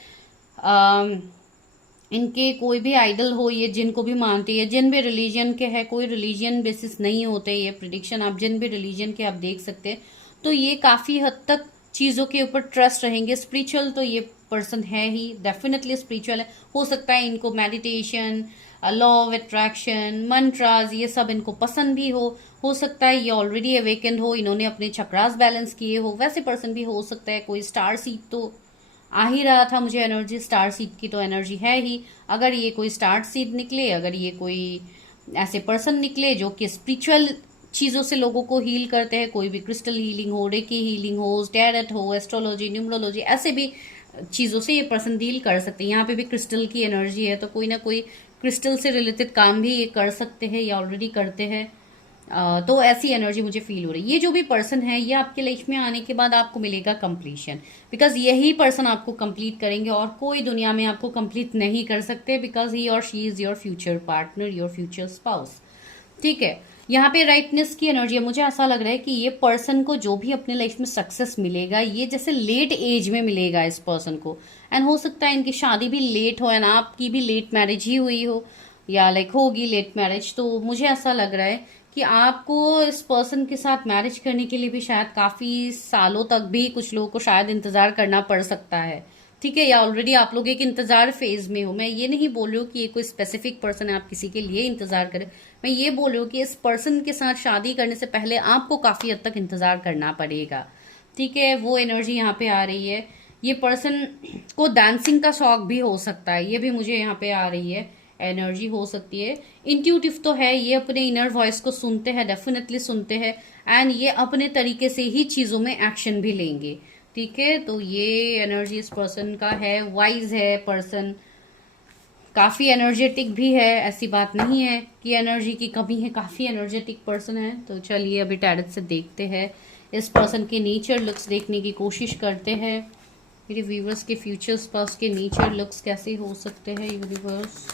इनके कोई भी आइडल हो, ये जिनको भी मानती है, जिन भी रिलीजन के है, कोई रिलीजन बेसिस नहीं होते ये प्रिडिक्शन, आप जिन भी रिलीजन के आप देख सकते हैं, तो ये काफी हद तक चीजों के ऊपर ट्रस्ट रहेंगे। स्पिरिचुअल तो ये पर्सन है ही, डेफिनेटली स्पिरिचुअल है। हो सकता है इनको meditation, law of attraction, mantras, ये सब इनको पसंद भी हो सकता है ये ऑलरेडी अवेकेंड हो, इन्होंने अपने चक्रास बैलेंस किए हो, वैसे पर्सन भी हो सकता है। कोई स्टार सीड तो आ ही रहा था मुझे एनर्जी, स्टार सीड की तो एनर्जी है ही। अगर ये कोई स्टार सीड निकले, अगर ये कोई ऐसे पर्सन निकले जो कि स्पिरिचुअल चीजों से लोगों को हील करते हैं, कोई भी क्रिस्टल हीलिंग हो, रेकी हीलिंग हो, टैरेट हो, एस्ट्रोलॉजी, न्यूमरोलॉजी, ऐसे भी चीजों से ये पर्सन डील कर सकते हैं। यहाँ पे भी क्रिस्टल की एनर्जी है, तो कोई ना कोई क्रिस्टल से रिलेटेड काम भी ये कर सकते हैं या ऑलरेडी करते हैं। तो ऐसी एनर्जी मुझे फील हो रही है। ये जो भी पर्सन है ये आपके लाइफ में आने के बाद आपको मिलेगा कंप्लीशन, बिकॉज यही पर्सन आपको कंप्लीट करेंगे और कोई दुनिया में आपको कंप्लीट नहीं कर सकते, बिकॉज ही और she is your future partner, your future spouse. ठीक है, यहाँ पे राइटनेस की एनर्जी है। मुझे ऐसा लग रहा है कि ये पर्सन को जो भी अपने लाइफ में सक्सेस मिलेगा, ये जैसे लेट एज में मिलेगा इस पर्सन को। एंड हो सकता है इनकी शादी भी लेट हो, एंड आपकी भी लेट मैरिज ही हुई हो, या लाइक होगी लेट मैरिज। तो मुझे ऐसा लग रहा है कि आपको इस पर्सन के साथ मैरिज करने के लिए भी शायद काफी सालों तक भी कुछ लोगों को शायद इंतजार करना पड़ सकता है। ठीक है, या ऑलरेडी आप लोग एक इंतजार फेज में हो। मैं ये नहीं बोल रही हूँ कि ये कोई स्पेसिफिक पर्सन है आप किसी के लिए इंतजार करें। मैं ये बोल रही हूँ कि इस पर्सन के साथ शादी करने से पहले आपको काफी हद तक इंतजार करना पड़ेगा। ठीक है, वो एनर्जी यहाँ पे आ रही है। ये पर्सन को डांसिंग का शौक भी हो सकता है, ये भी मुझे यहाँ पे आ रही है, एनर्जी हो सकती है। इंट्यूटिव तो है, ये अपने इनर वॉइस को सुनते हैं, डेफिनेटली सुनते हैं, एंड ये अपने तरीके से ही चीजों में एक्शन भी लेंगे। ठीक है, तो ये एनर्जी इस पर्सन का है। वाइज है पर्सन, काफी एनर्जेटिक भी है, ऐसी बात नहीं है कि एनर्जी की कमी है, काफी एनर्जेटिक पर्सन है। तो चलिए अभी टैरेट से देखते हैं, इस पर्सन के नेचर लुक्स देखने की कोशिश करते हैं। मेरे व्यूवर्स के फ्यूचर स्पाउस के नेचर लुक्स कैसे हो सकते हैं यूनिवर्स।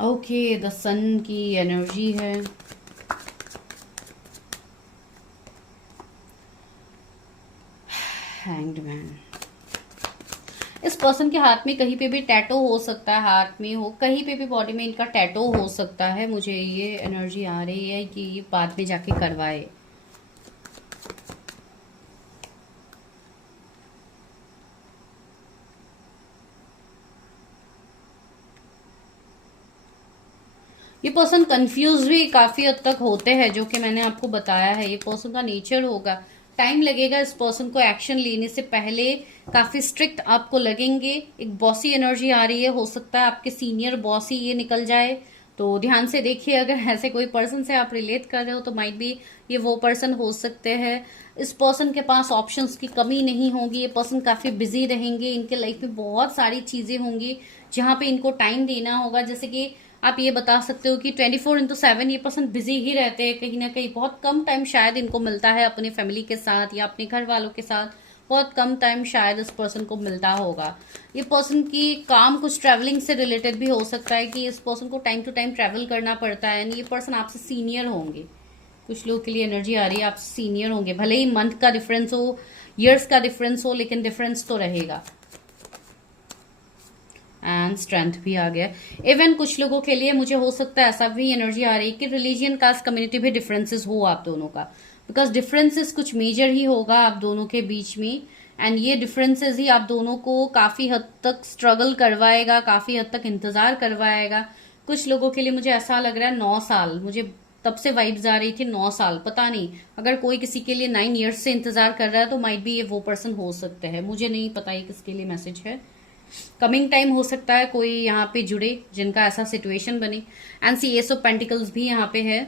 ओके, द सन की एनर्जी है। Hanged man. इस पर्सन के हाथ में कहीं पे भी टैटो हो सकता है, हाथ में हो, कहीं पे भी बॉडी में इनका टैटो हो सकता है। मुझे ये एनर्जी आ रही है कि ये बाद में जाके करवाए। ये पर्सन कंफ्यूज भी काफी हद तक होते हैं, जो कि मैंने आपको बताया है। ये पर्सन का नेचर होगा, टाइम लगेगा इस पर्सन को एक्शन लेने से पहले, काफी स्ट्रिक्ट आपको लगेंगे। एक बॉसी एनर्जी आ रही है, हो सकता है आपके सीनियर बॉस ही ये निकल जाए। तो ध्यान से देखिए, अगर ऐसे कोई पर्सन से आप रिलेट कर रहे हो तो माइट बी ये वो पर्सन हो सकते हैं। इस पर्सन के पास ऑप्शंस की कमी नहीं होगी, ये पर्सन काफी बिजी रहेंगे, इनके लाइफ में बहुत सारी चीजें होंगी जहां पे इनको टाइम देना होगा। जैसे कि आप ये बता सकते हो कि 24/7 ये पर्सन बिजी ही रहते हैं, कहीं ना कहीं बहुत कम टाइम शायद इनको मिलता है अपने फैमिली के साथ या अपने घर वालों के साथ। बहुत कम टाइम शायद इस पर्सन को मिलता होगा। ये पर्सन की काम कुछ ट्रैवलिंग से रिलेटेड भी हो सकता है कि इस पर्सन को टाइम टू टाइम ट्रैवल करना पड़ता है। ये पर्सन आपसे सीनियर होंगे, कुछ लोग के लिए एनर्जी आ रही है आपसे सीनियर होंगे, भले ही मंथ का डिफरेंस हो, ईयर्स का डिफरेंस हो, लेकिन डिफरेंस तो रहेगा। एंड स्ट्रेंथ भी आ गया। इवन कुछ लोगों के लिए मुझे हो सकता है ऐसा भी एनर्जी आ रही है कि रिलीजियन, कास्ट, कम्युनिटी भी डिफरेंसेस हो आप दोनों का, बिकॉज डिफरेंसेस कुछ मेजर ही होगा आप दोनों के बीच में। एंड ये डिफरेंसेस ही आप दोनों को काफी हद तक स्ट्रगल करवाएगा, काफी हद तक इंतजार करवाएगा। कुछ लोगों के लिए मुझे ऐसा लग रहा है 9 साल, मुझे तब से वाइब्स आ रही थी 9 साल। पता नहीं, अगर कोई किसी के लिए 9 ईयर्स से इंतजार कर रहा है तो माइट भी ये वो पर्सन हो सकते हैं। मुझे नहीं पता ये किसके लिए मैसेज है। कमिंग टाइम हो सकता है कोई यहाँ पे जुड़े जिनका ऐसा सिचुएशन बने। And see ace of pentacles भी यहाँ पे है।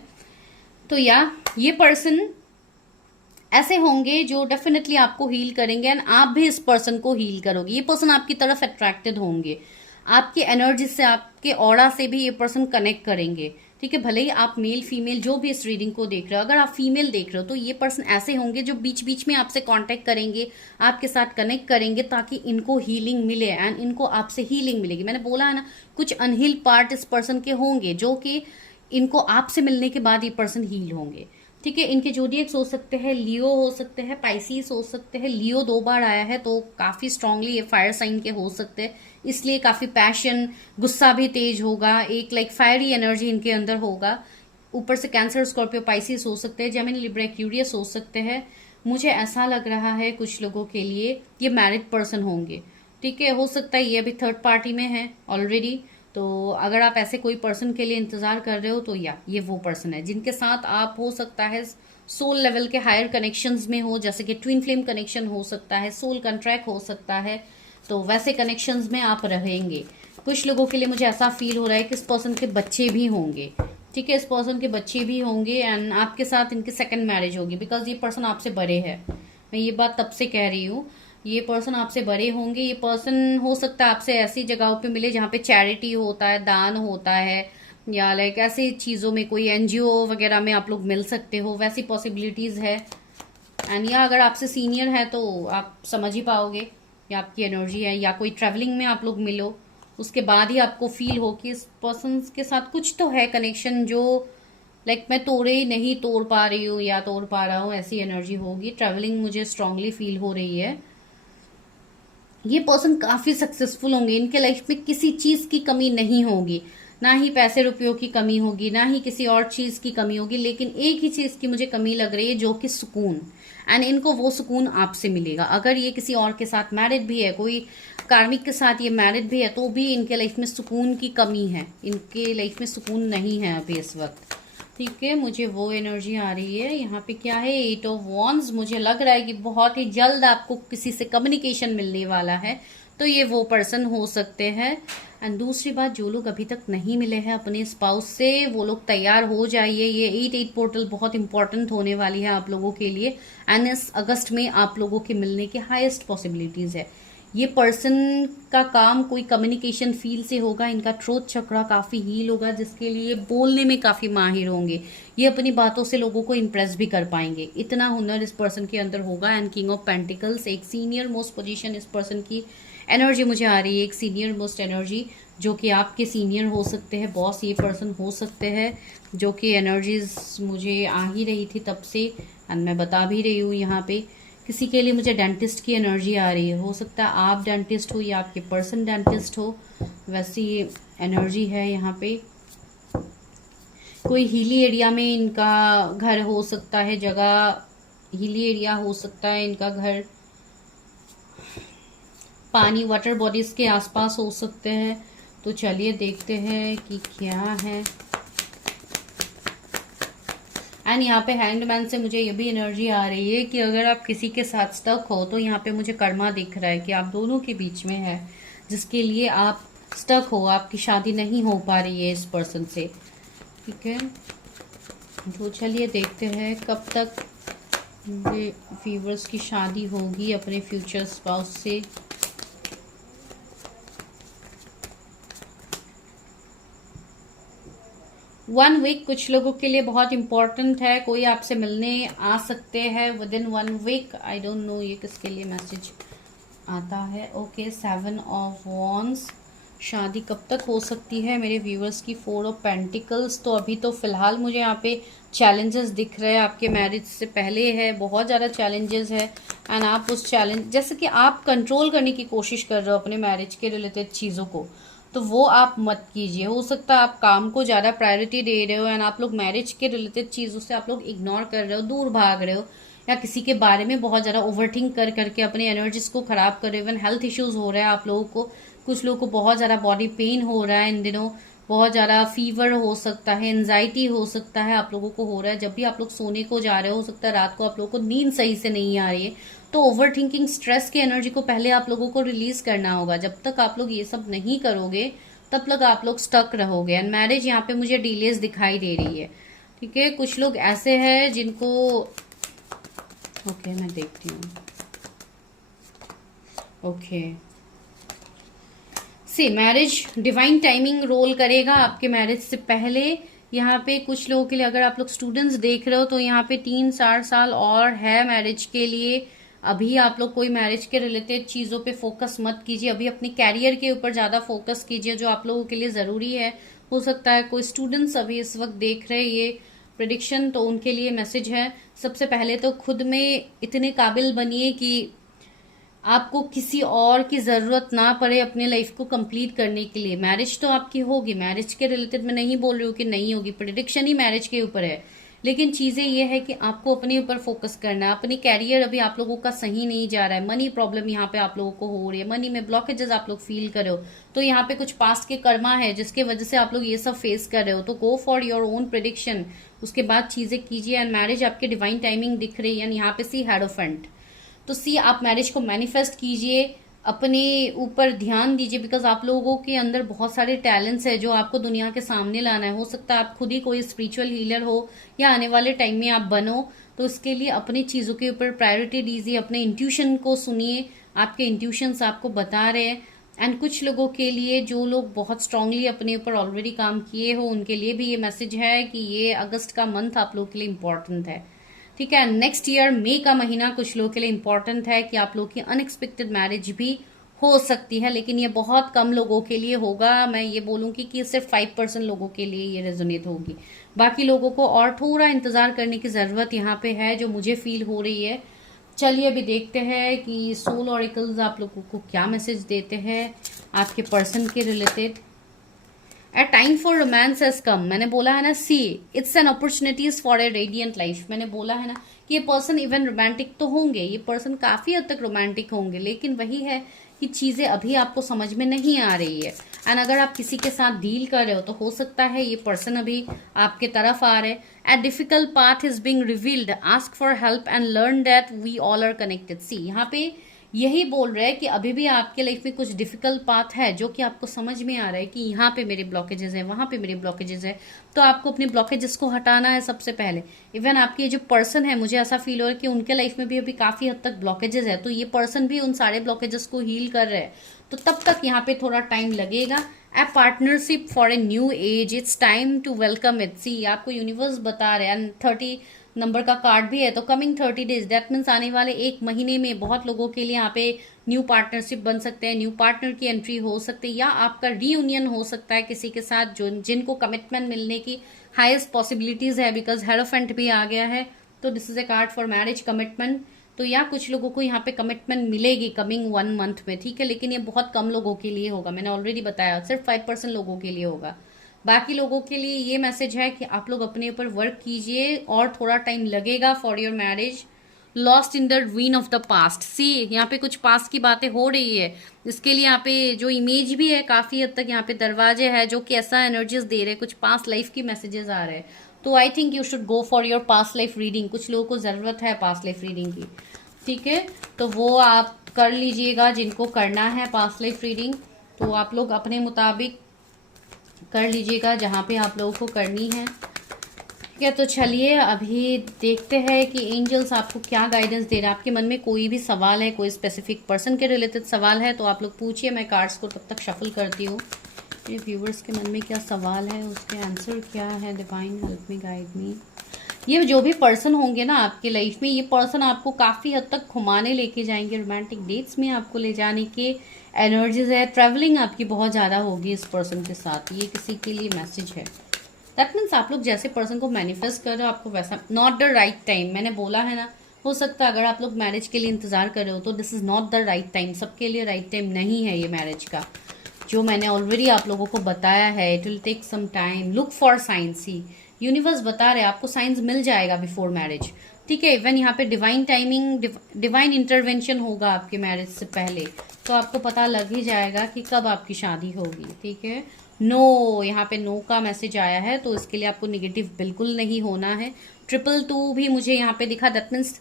तो या ये पर्सन ऐसे होंगे जो डेफिनेटली आपको हील करेंगे, एंड आप भी इस पर्सन को हील करोगे। ये पर्सन आपकी तरफ अट्रैक्टेड होंगे, आपकी एनर्जी से, आपके ऑरा से भी ये पर्सन कनेक्ट करेंगे। ठीक है, भले ही आप मेल फीमेल जो भी इस रीडिंग को देख रहे हो, अगर आप फीमेल देख रहे हो तो ये पर्सन ऐसे होंगे जो बीच बीच में आपसे कांटेक्ट करेंगे, आपके साथ कनेक्ट करेंगे ताकि इनको हीलिंग मिले, एंड इनको आपसे हीलिंग मिलेगी। मैंने बोला है ना, कुछ अनहील पार्ट इस पर्सन के होंगे जो कि इनको आपसे मिलने के बाद ये पर्सन हील होंगे। ठीक है, इनके जोडिएक्स हो सकते हैं, लियो हो सकते हैं, पाइसिस हो सकते हैं। लियो 2 बार आया है तो काफी स्ट्रांगली ये फायर साइन के हो सकते हैं, इसलिए काफी पैशन, गुस्सा भी तेज होगा, एक लाइक फायरी एनर्जी इनके अंदर होगा। ऊपर से कैंसर, स्कॉर्पियो, पाइसिस हो सकते हैं, जेमिनी, लिब्रा, एक्वेरियस हो सकते हैं। मुझे ऐसा लग रहा है कुछ लोगों के लिए ये मैरिड पर्सन होंगे। ठीक है, हो सकता है ये अभी थर्ड पार्टी में है ऑलरेडी। तो अगर आप ऐसे कोई पर्सन के लिए इंतजार कर रहे हो तो या ये वो पर्सन है जिनके साथ आप हो सकता है सोल लेवल के हायर कनेक्शंस में हो, जैसे कि ट्विन फ्लेम कनेक्शन हो सकता है, सोल कॉन्ट्रैक्ट हो सकता है। तो वैसे कनेक्शंस में आप रहेंगे। कुछ लोगों के लिए मुझे ऐसा फील हो रहा है कि इस पर्सन के बच्चे भी होंगे। ठीक है, इस पर्सन के बच्चे भी होंगे, एंड आपके साथ इनकी सेकंड मैरिज होगी, बिकॉज ये पर्सन आपसे बड़े है। मैं ये बात तब से कह रही हूँ, ये पर्सन आपसे बड़े होंगे। ये पर्सन हो सकता है आपसे ऐसी जगहों पे मिले जहाँ पे चैरिटी होता है, दान होता है, या लाइक ऐसी चीजों में, कोई एनजीओ वगैरह में आप लोग मिल सकते हो, वैसी पॉसिबिलिटीज है। एंड या अगर आपसे सीनियर है तो आप समझ ही पाओगे, या आपकी एनर्जी है, या कोई ट्रैवलिंग में आप लोग मिलो, उसके बाद ही आपको फील हो कि इस पर्सन के साथ कुछ तो है कनेक्शन जो मैं तोड़े ही नहीं तोड़ पा रही हूँ या तोड़ पा रहा हूँ, ऐसी एनर्जी होगी। ट्रैवलिंग मुझे स्ट्रांगली फील हो रही है। ये पर्सन काफी सक्सेसफुल होंगे, इनके लाइफ में किसी चीज की कमी नहीं होगी, ना ही पैसे रुपयों की कमी होगी, ना ही किसी और चीज की कमी होगी, लेकिन एक ही चीज की मुझे कमी लग रही है, जो कि सुकून। एंड इनको वो सुकून आपसे मिलेगा। अगर ये किसी और के साथ मैरिड भी है, कोई कार्मिक के साथ ये मैरिड भी है, तो भी इनके लाइफ में सुकून की कमी है, इनके लाइफ में सुकून नहीं है अभी इस वक्त। ठीक है, मुझे वो एनर्जी आ रही है। यहाँ पे क्या है, 8 ऑफ वॉन्ड्स। मुझे लग रहा है कि बहुत ही जल्द आपको किसी से कम्युनिकेशन मिलने वाला है, तो ये वो पर्सन हो सकते हैं। एंड दूसरी बात, जो लोग अभी तक नहीं मिले हैं अपने स्पाउस से, वो लोग तैयार हो जाइए। ये 8-8 पोर्टल बहुत इंपॉर्टेंट होने वाली है आप लोगों के लिए। एंड इस अगस्त में आप लोगों के मिलने की हाईएस्ट पॉसिबिलिटीज है। ये पर्सन का काम कोई कम्युनिकेशन फील्ड से होगा। इनका थ्रोट चक्रा काफी हील होगा, जिसके लिए बोलने में काफी माहिर होंगे। ये अपनी बातों से लोगों को इम्प्रेस भी कर पाएंगे, इतना हुनर इस पर्सन के अंदर होगा। एंड किंग ऑफ पेंटिकल्स, एक सीनियर मोस्ट पोजीशन इस पर्सन की एनर्जी मुझे आ रही है, एक सीनियर मोस्ट एनर्जी, जो कि आपके सीनियर हो सकते हैं, बॉस ये पर्सन हो सकते हैं, जो कि एनर्जीज मुझे आ ही रही थी तब से। एंड मैं बता भी रही हूँ यहाँ पे। किसी के लिए मुझे डेंटिस्ट की एनर्जी आ रही है, हो सकता है आप डेंटिस्ट हो या आपके पर्सन डेंटिस्ट हो, वैसी ये एनर्जी है यहाँ पे। कोई हिली एरिया में इनका घर हो सकता है, जगह हिली एरिया हो सकता है इनका घर, पानी वाटर बॉडीज के आसपास हो सकते हैं। तो चलिए देखते हैं कि क्या है। एंड यहाँ पे हैंग्ड मैन से मुझे ये भी एनर्जी आ रही है कि अगर आप किसी के साथ स्टक हो, तो यहाँ पे मुझे कर्मा दिख रहा है कि आप दोनों के बीच में है, जिसके लिए आप स्टक हो, आपकी शादी नहीं हो पा रही है इस पर्सन से। ठीक है, तो चलिए देखते हैं कब तक व्यूअर्स की शादी होगी अपने फ्यूचर स्पाउस से। 1 वीक कुछ लोगों के लिए बहुत इंपॉर्टेंट है। कोई आपसे मिलने आ सकते हैं within 1 week. I don't know ये किसके लिए मैसेज आता है। Okay, 7 of wands. शादी कब तक हो सकती है मेरे व्यूअर्स की? 4 ऑफ पेंटिकल्स। तो अभी तो फिलहाल मुझे यहाँ पे चैलेंजेस दिख रहे हैं, आपके मैरिज से पहले है, बहुत ज़्यादा चैलेंजेस है। एंड आप उस चैलेंज, जैसे कि आप कंट्रोल करने की कोशिश कर रहे हो अपने मैरिज के रिलेटेड चीज़ों को, तो वो आप मत कीजिए। हो सकता है आप काम को ज़्यादा प्रायोरिटी दे रहे हो, एंड आप लोग मैरिज के रिलेटेड चीज़ों से आप लोग इग्नोर कर रहे हो, दूर भाग रहे हो, या किसी के बारे में बहुत ज़्यादा ओवरथिंक कर करके अपने एनर्जीज को खराब कर रहे हो। इवन हेल्थ इश्यूज हो रहा है आप लोगों को, कुछ लोगों को बहुत ज़्यादा बॉडी पेन हो रहा है इन दिनों, बहुत ज़्यादा फीवर हो सकता है, एंजाइटी हो सकता है आप लोगों को हो रहा है। जब भी आप लोग सोने को जा रहे हो सकता है रात को आप लोगों को नींद सही से नहीं आ रही है, तो ओवर थिंकिंग, स्ट्रेस की एनर्जी को पहले आप लोगों को रिलीज करना होगा। जब तक आप लोग ये सब नहीं करोगे तब तक आप लोग स्टक रहोगे। एंड मैरिज यहाँ पे मुझे डिलेज दिखाई दे रही है। ठीक है, कुछ लोग ऐसे हैं जिनको, ओके मैं देखती हूँ। ओके, से मैरिज डिवाइन टाइमिंग रोल करेगा आपके मैरिज से पहले। यहाँ पे कुछ लोगों के लिए, अगर आप लोग स्टूडेंट्स देख रहे हो, तो यहाँ पे 3-4 साल और है मैरिज के लिए। अभी आप लोग कोई मैरिज के रिलेटेड चीज़ों पे फोकस मत कीजिए, अभी अपने कैरियर के ऊपर ज़्यादा फोकस कीजिए, जो आप लोगों के लिए ज़रूरी है। हो सकता है कोई स्टूडेंट्स अभी इस वक्त देख रहे हैं ये प्रिडिक्शन, तो उनके लिए मैसेज है, सबसे पहले तो खुद में इतने काबिल बनिए कि आपको किसी और की ज़रूरत ना पड़े अपने लाइफ को कंप्लीट करने के लिए। मैरिज तो आपकी होगी, मैरिज के रिलेटेड मैं नहीं बोल रही हूँ कि नहीं होगी, प्रिडिक्शन ही मैरिज के ऊपर है, लेकिन चीज़ें ये है कि आपको अपने ऊपर फोकस करना है। अपनी कैरियर अभी आप लोगों का सही नहीं जा रहा है, मनी प्रॉब्लम यहाँ पे आप लोगों को हो रही है, मनी में ब्लॉकेजेस आप लोग फील कर रहे हो, तो यहाँ पे कुछ पास्ट के कर्मा है जिसके वजह से आप लोग ये सब फेस कर रहे हो। तो go for your own prediction, उसके बाद चीज़ें कीजिए। एंड मैरिज आपकी डिवाइन टाइमिंग दिख रही है। यहाँ पे सी हेरोफेंट, तो सी आप मैरिज को मैनिफेस्ट कीजिए, अपने ऊपर ध्यान दीजिए, बिकॉज आप लोगों के अंदर बहुत सारे टैलेंट्स है जो आपको दुनिया के सामने लाना है। हो सकता है आप खुद ही कोई स्पिरिचुअल हीलर हो या आने वाले टाइम में आप बनो, तो उसके लिए अपनी चीज़ों के ऊपर प्रायोरिटी दीजिए, अपने इंट्यूशन को सुनिए, आपके इंट्यूशंस आपको बता रहे हैं। एंड कुछ लोगों के लिए, जो लोग बहुत स्ट्रांगली अपने ऊपर ऑलरेडी काम किए हो, उनके लिए भी ये मैसेज है कि ये अगस्त का मंथ आप लोगों के लिए इम्पोर्टेंट है। ठीक है, नेक्स्ट ईयर मई का महीना कुछ लोगों के लिए इंपॉर्टेंट है कि आप लोग की अनएक्सपेक्टेड मैरिज भी हो सकती है, लेकिन ये बहुत कम लोगों के लिए होगा। मैं ये बोलूँगी कि सिर्फ 5% लोगों के लिए ये रेजोनेट होगी। बाकी लोगों को और थोड़ा इंतज़ार करने की ज़रूरत यहाँ पे है, जो मुझे फील हो रही है। चलिए अभी देखते हैं कि सोल ऑरिकल्स आप लोगों को क्या मैसेज देते हैं आपके पर्सन के related. A time for romance has come, मैंने बोला है ना, see it's an opportunities for a radiant life. मैंने बोला है ना कि ये पर्सन इवन रोमांटिक तो होंगे, ये पर्सन काफी हद तक रोमांटिक होंगे, लेकिन वही है कि चीजें अभी आपको समझ में नहीं आ रही है। एंड अगर आप किसी के साथ डील कर रहे हो तो हो सकता है ये पर्सन अभी आपके तरफ आ रहे हैं। A difficult path is being revealed, ask for help and learn that we all are connected. See यहाँ पे यही बोल रहा है कि अभी भी आपके लाइफ में कुछ डिफिकल्ट पाथ है, जो कि आपको समझ में आ रहा है कि यहाँ पे मेरे ब्लॉकेजेस है, वहां पे मेरे ब्लॉकेजेस है। तो आपको अपने ब्लॉकेजेस को हटाना है सबसे पहले। इवन आपके जो पर्सन है, मुझे ऐसा फील हो रहा है कि उनके लाइफ में भी अभी काफी हद तक ब्लॉकेजेस है, तो ये पर्सन भी उन सारे ब्लॉकेजेस को हील कर रहे हैं। तो तब तक यहाँ पे थोड़ा टाइम लगेगा। A partnership for a new age, it's time to welcome it. See आपको यूनिवर्स बता रहे हैं, 30 नंबर का कार्ड भी है, तो कमिंग 30 डेज, दैट मीन्स आने वाले एक महीने में बहुत लोगों के लिए यहाँ पे न्यू पार्टनरशिप बन सकते हैं, न्यू पार्टनर की एंट्री हो सकती है, या आपका रीयूनियन हो सकता है किसी के साथ जो जिनको कमिटमेंट मिलने की हाईएस्ट पॉसिबिलिटीज है, बिकॉज हेरोफेंट भी आ गया है। तो this is a card for marriage commitment. तो या कुछ लोगों को यहाँ पे कमिटमेंट मिलेगी कमिंग 1 मंथ में, ठीक है, लेकिन ये बहुत कम लोगों के लिए होगा। मैंने ऑलरेडी बताया सिर्फ 5% लोगों के लिए होगा। बाकी लोगों के लिए ये मैसेज है कि आप लोग अपने ऊपर वर्क कीजिए और थोड़ा टाइम लगेगा for your marriage. Lost in the dream of the past, see यहाँ पे कुछ पास्ट की बातें हो रही है। इसके लिए यहाँ पे जो इमेज भी है, काफी हद तक यहाँ पे दरवाजे है जो कि ऐसा एनर्जीज दे रहे हैं, कुछ पास्ट लाइफ की मैसेजेस आ रहे हैं। तो I think you should go for your past life reading. कुछ लोगों को जरूरत है पास्ट लाइफ रीडिंग की, ठीक है, तो वो आप कर लीजिएगा जिनको करना है पास्ट लाइफ रीडिंग। तो आप लोग अपने मुताबिक कर लीजिएगा जहाँ पे आप लोगों को करनी है, ठीक है। तो चलिए अभी देखते हैं कि एंजल्स आपको क्या गाइडेंस दे रहे हैं। आपके मन में कोई भी सवाल है, कोई स्पेसिफिक पर्सन के रिलेटेड सवाल है तो आप लोग पूछिए, मैं कार्ड्स को तब तक शफल करती हूँ। ये व्यूवर्स के मन में क्या सवाल है, उसके आंसर क्या है। Divine help me, guide me. ये जो भी पर्सन होंगे ना आपके लाइफ में, ये पर्सन आपको काफी हद तक घुमाने लेके जाएंगे, रोमांटिक डेट्स में आपको ले जाने के एनर्जीज है। ट्रैवलिंग आपकी बहुत ज्यादा होगी इस पर्सन के साथ, ये किसी के लिए मैसेज है। दैट मीन्स आप लोग जैसे पर्सन को मैनिफेस्ट कर रहे हो आपको वैसा, नॉट द राइट टाइम। मैंने बोला है ना, हो सकता है अगर आप लोग मैरिज के लिए इंतजार कर रहे हो तो this is not the right time. सबके लिए राइट टाइम नहीं है ये मैरिज का, जो मैंने ऑलरेडी आप लोगों को बताया है। It will take some time, look for signs. ही यूनिवर्स बता रहे हैं आपको साइंस मिल जाएगा बिफोर मैरिज, ठीक है। इवन यहाँ पे डिवाइन टाइमिंग, डिवाइन इंटरवेंशन होगा आपके मैरिज से पहले, तो आपको पता लग ही जाएगा कि कब आपकी शादी होगी, ठीक है। नो, यहाँ पे नो का मैसेज आया है, तो इसके लिए आपको निगेटिव बिल्कुल नहीं होना है। 222 भी मुझे यहाँ पे दिखा, दैट मीन्स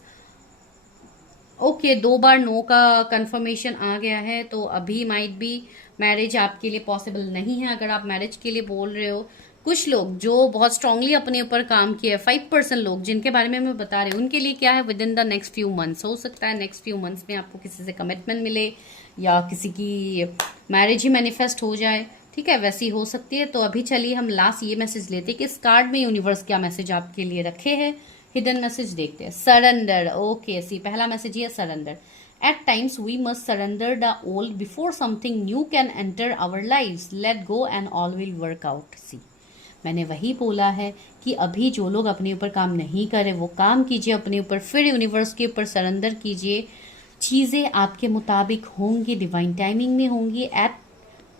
ओके 2 बार नो का कंफर्मेशन आ गया है, तो अभी माइट बी मैरिज आपके लिए पॉसिबल नहीं है अगर आप मैरिज के लिए बोल रहे हो। कुछ लोग जो बहुत स्ट्रांगली अपने ऊपर काम किए, 5% लोग जिनके बारे में मैं बता रही हूँ, उनके लिए क्या है, with in the next few months. हो सकता है नेक्स्ट फ्यू मंथ्स में आपको किसी से कमिटमेंट मिले या किसी की मैरिज ही मैनिफेस्ट हो जाए, ठीक है, वैसी हो सकती है। तो अभी चलिए हम लास्ट ये मैसेज लेते हैं कि इस कार्ड में यूनिवर्स क्या मैसेज आपके लिए रखे हैं। हिडन मैसेज देखते हैं। सरेंडर, ओके, सी पहला मैसेज ये surrender. At times we must surrender the old before something new can enter our lives, let go and all will work out. See मैंने वही बोला है कि अभी जो लोग अपने ऊपर काम नहीं करे वो काम कीजिए अपने ऊपर, फिर यूनिवर्स के ऊपर सरेंडर कीजिए। चीज़ें आपके मुताबिक होंगी, डिवाइन टाइमिंग में होंगी। At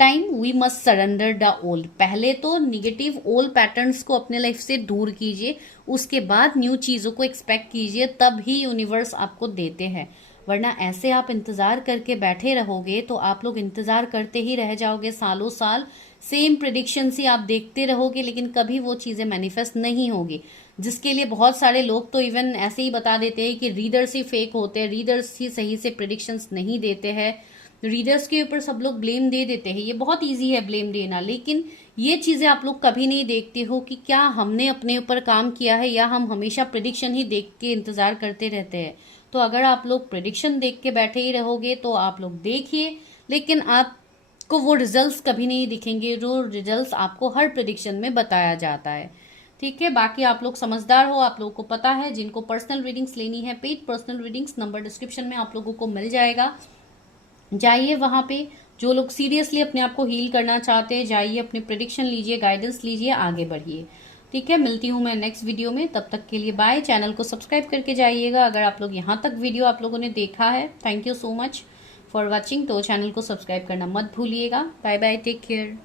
time we must surrender the old, पहले तो निगेटिव ओल्ड पैटर्न्स को अपने लाइफ से दूर कीजिए, उसके बाद न्यू चीज़ों को एक्सपेक्ट कीजिए, तब ही यूनिवर्स आपको देते हैं। वरना ऐसे आप इंतज़ार करके बैठे रहोगे तो आप लोग इंतज़ार करते ही रह जाओगे, सालों साल सेम प्रिडिक्शन ही आप देखते रहोगे, लेकिन कभी वो चीज़ें मैनिफेस्ट नहीं होगी। जिसके लिए बहुत सारे लोग तो इवन ऐसे ही बता देते हैं कि रीडर्स ही फेक होते हैं, रीडर्स ही सही से प्रिडिक्शंस नहीं देते हैं, रीडर्स के ऊपर सब लोग ब्लेम दे देते हैं। ये बहुत इजी है ब्लेम देना, लेकिन ये चीज़ें आप लोग कभी नहीं देखते हो कि क्या हमने अपने ऊपर काम किया है या हम हमेशा प्रिडिक्शन ही देख के इंतज़ार करते रहते हैं। तो अगर आप लोग प्रिडिक्शन देख के बैठे ही रहोगे तो आप लोग देखिए, लेकिन आपको वो रिजल्ट्स कभी नहीं दिखेंगे जो रिजल्ट्स आपको हर प्रिडिक्शन में बताया जाता है, ठीक है। बाकी आप लोग समझदार हो, आप लोगों को पता है। जिनको पर्सनल रीडिंग्स लेनी है, paid personal readings, number description में आप लोगों को मिल जाएगा। जाइए वहाँ पे, जो लोग सीरियसली अपने आप को हील करना चाहते हैं, जाइए अपनी प्रिडिक्शन लीजिए, गाइडेंस लीजिए, आगे बढ़िए। ठीक है, मिलती हूँ मैं नेक्स्ट वीडियो में, तब तक के लिए बाय। चैनल को सब्सक्राइब करके जाइएगा। अगर आप लोग यहाँ तक वीडियो आप लोगों ने देखा है, thank you so much for watching. तो चैनल को सब्सक्राइब करना मत भूलिएगा। Bye bye, take care.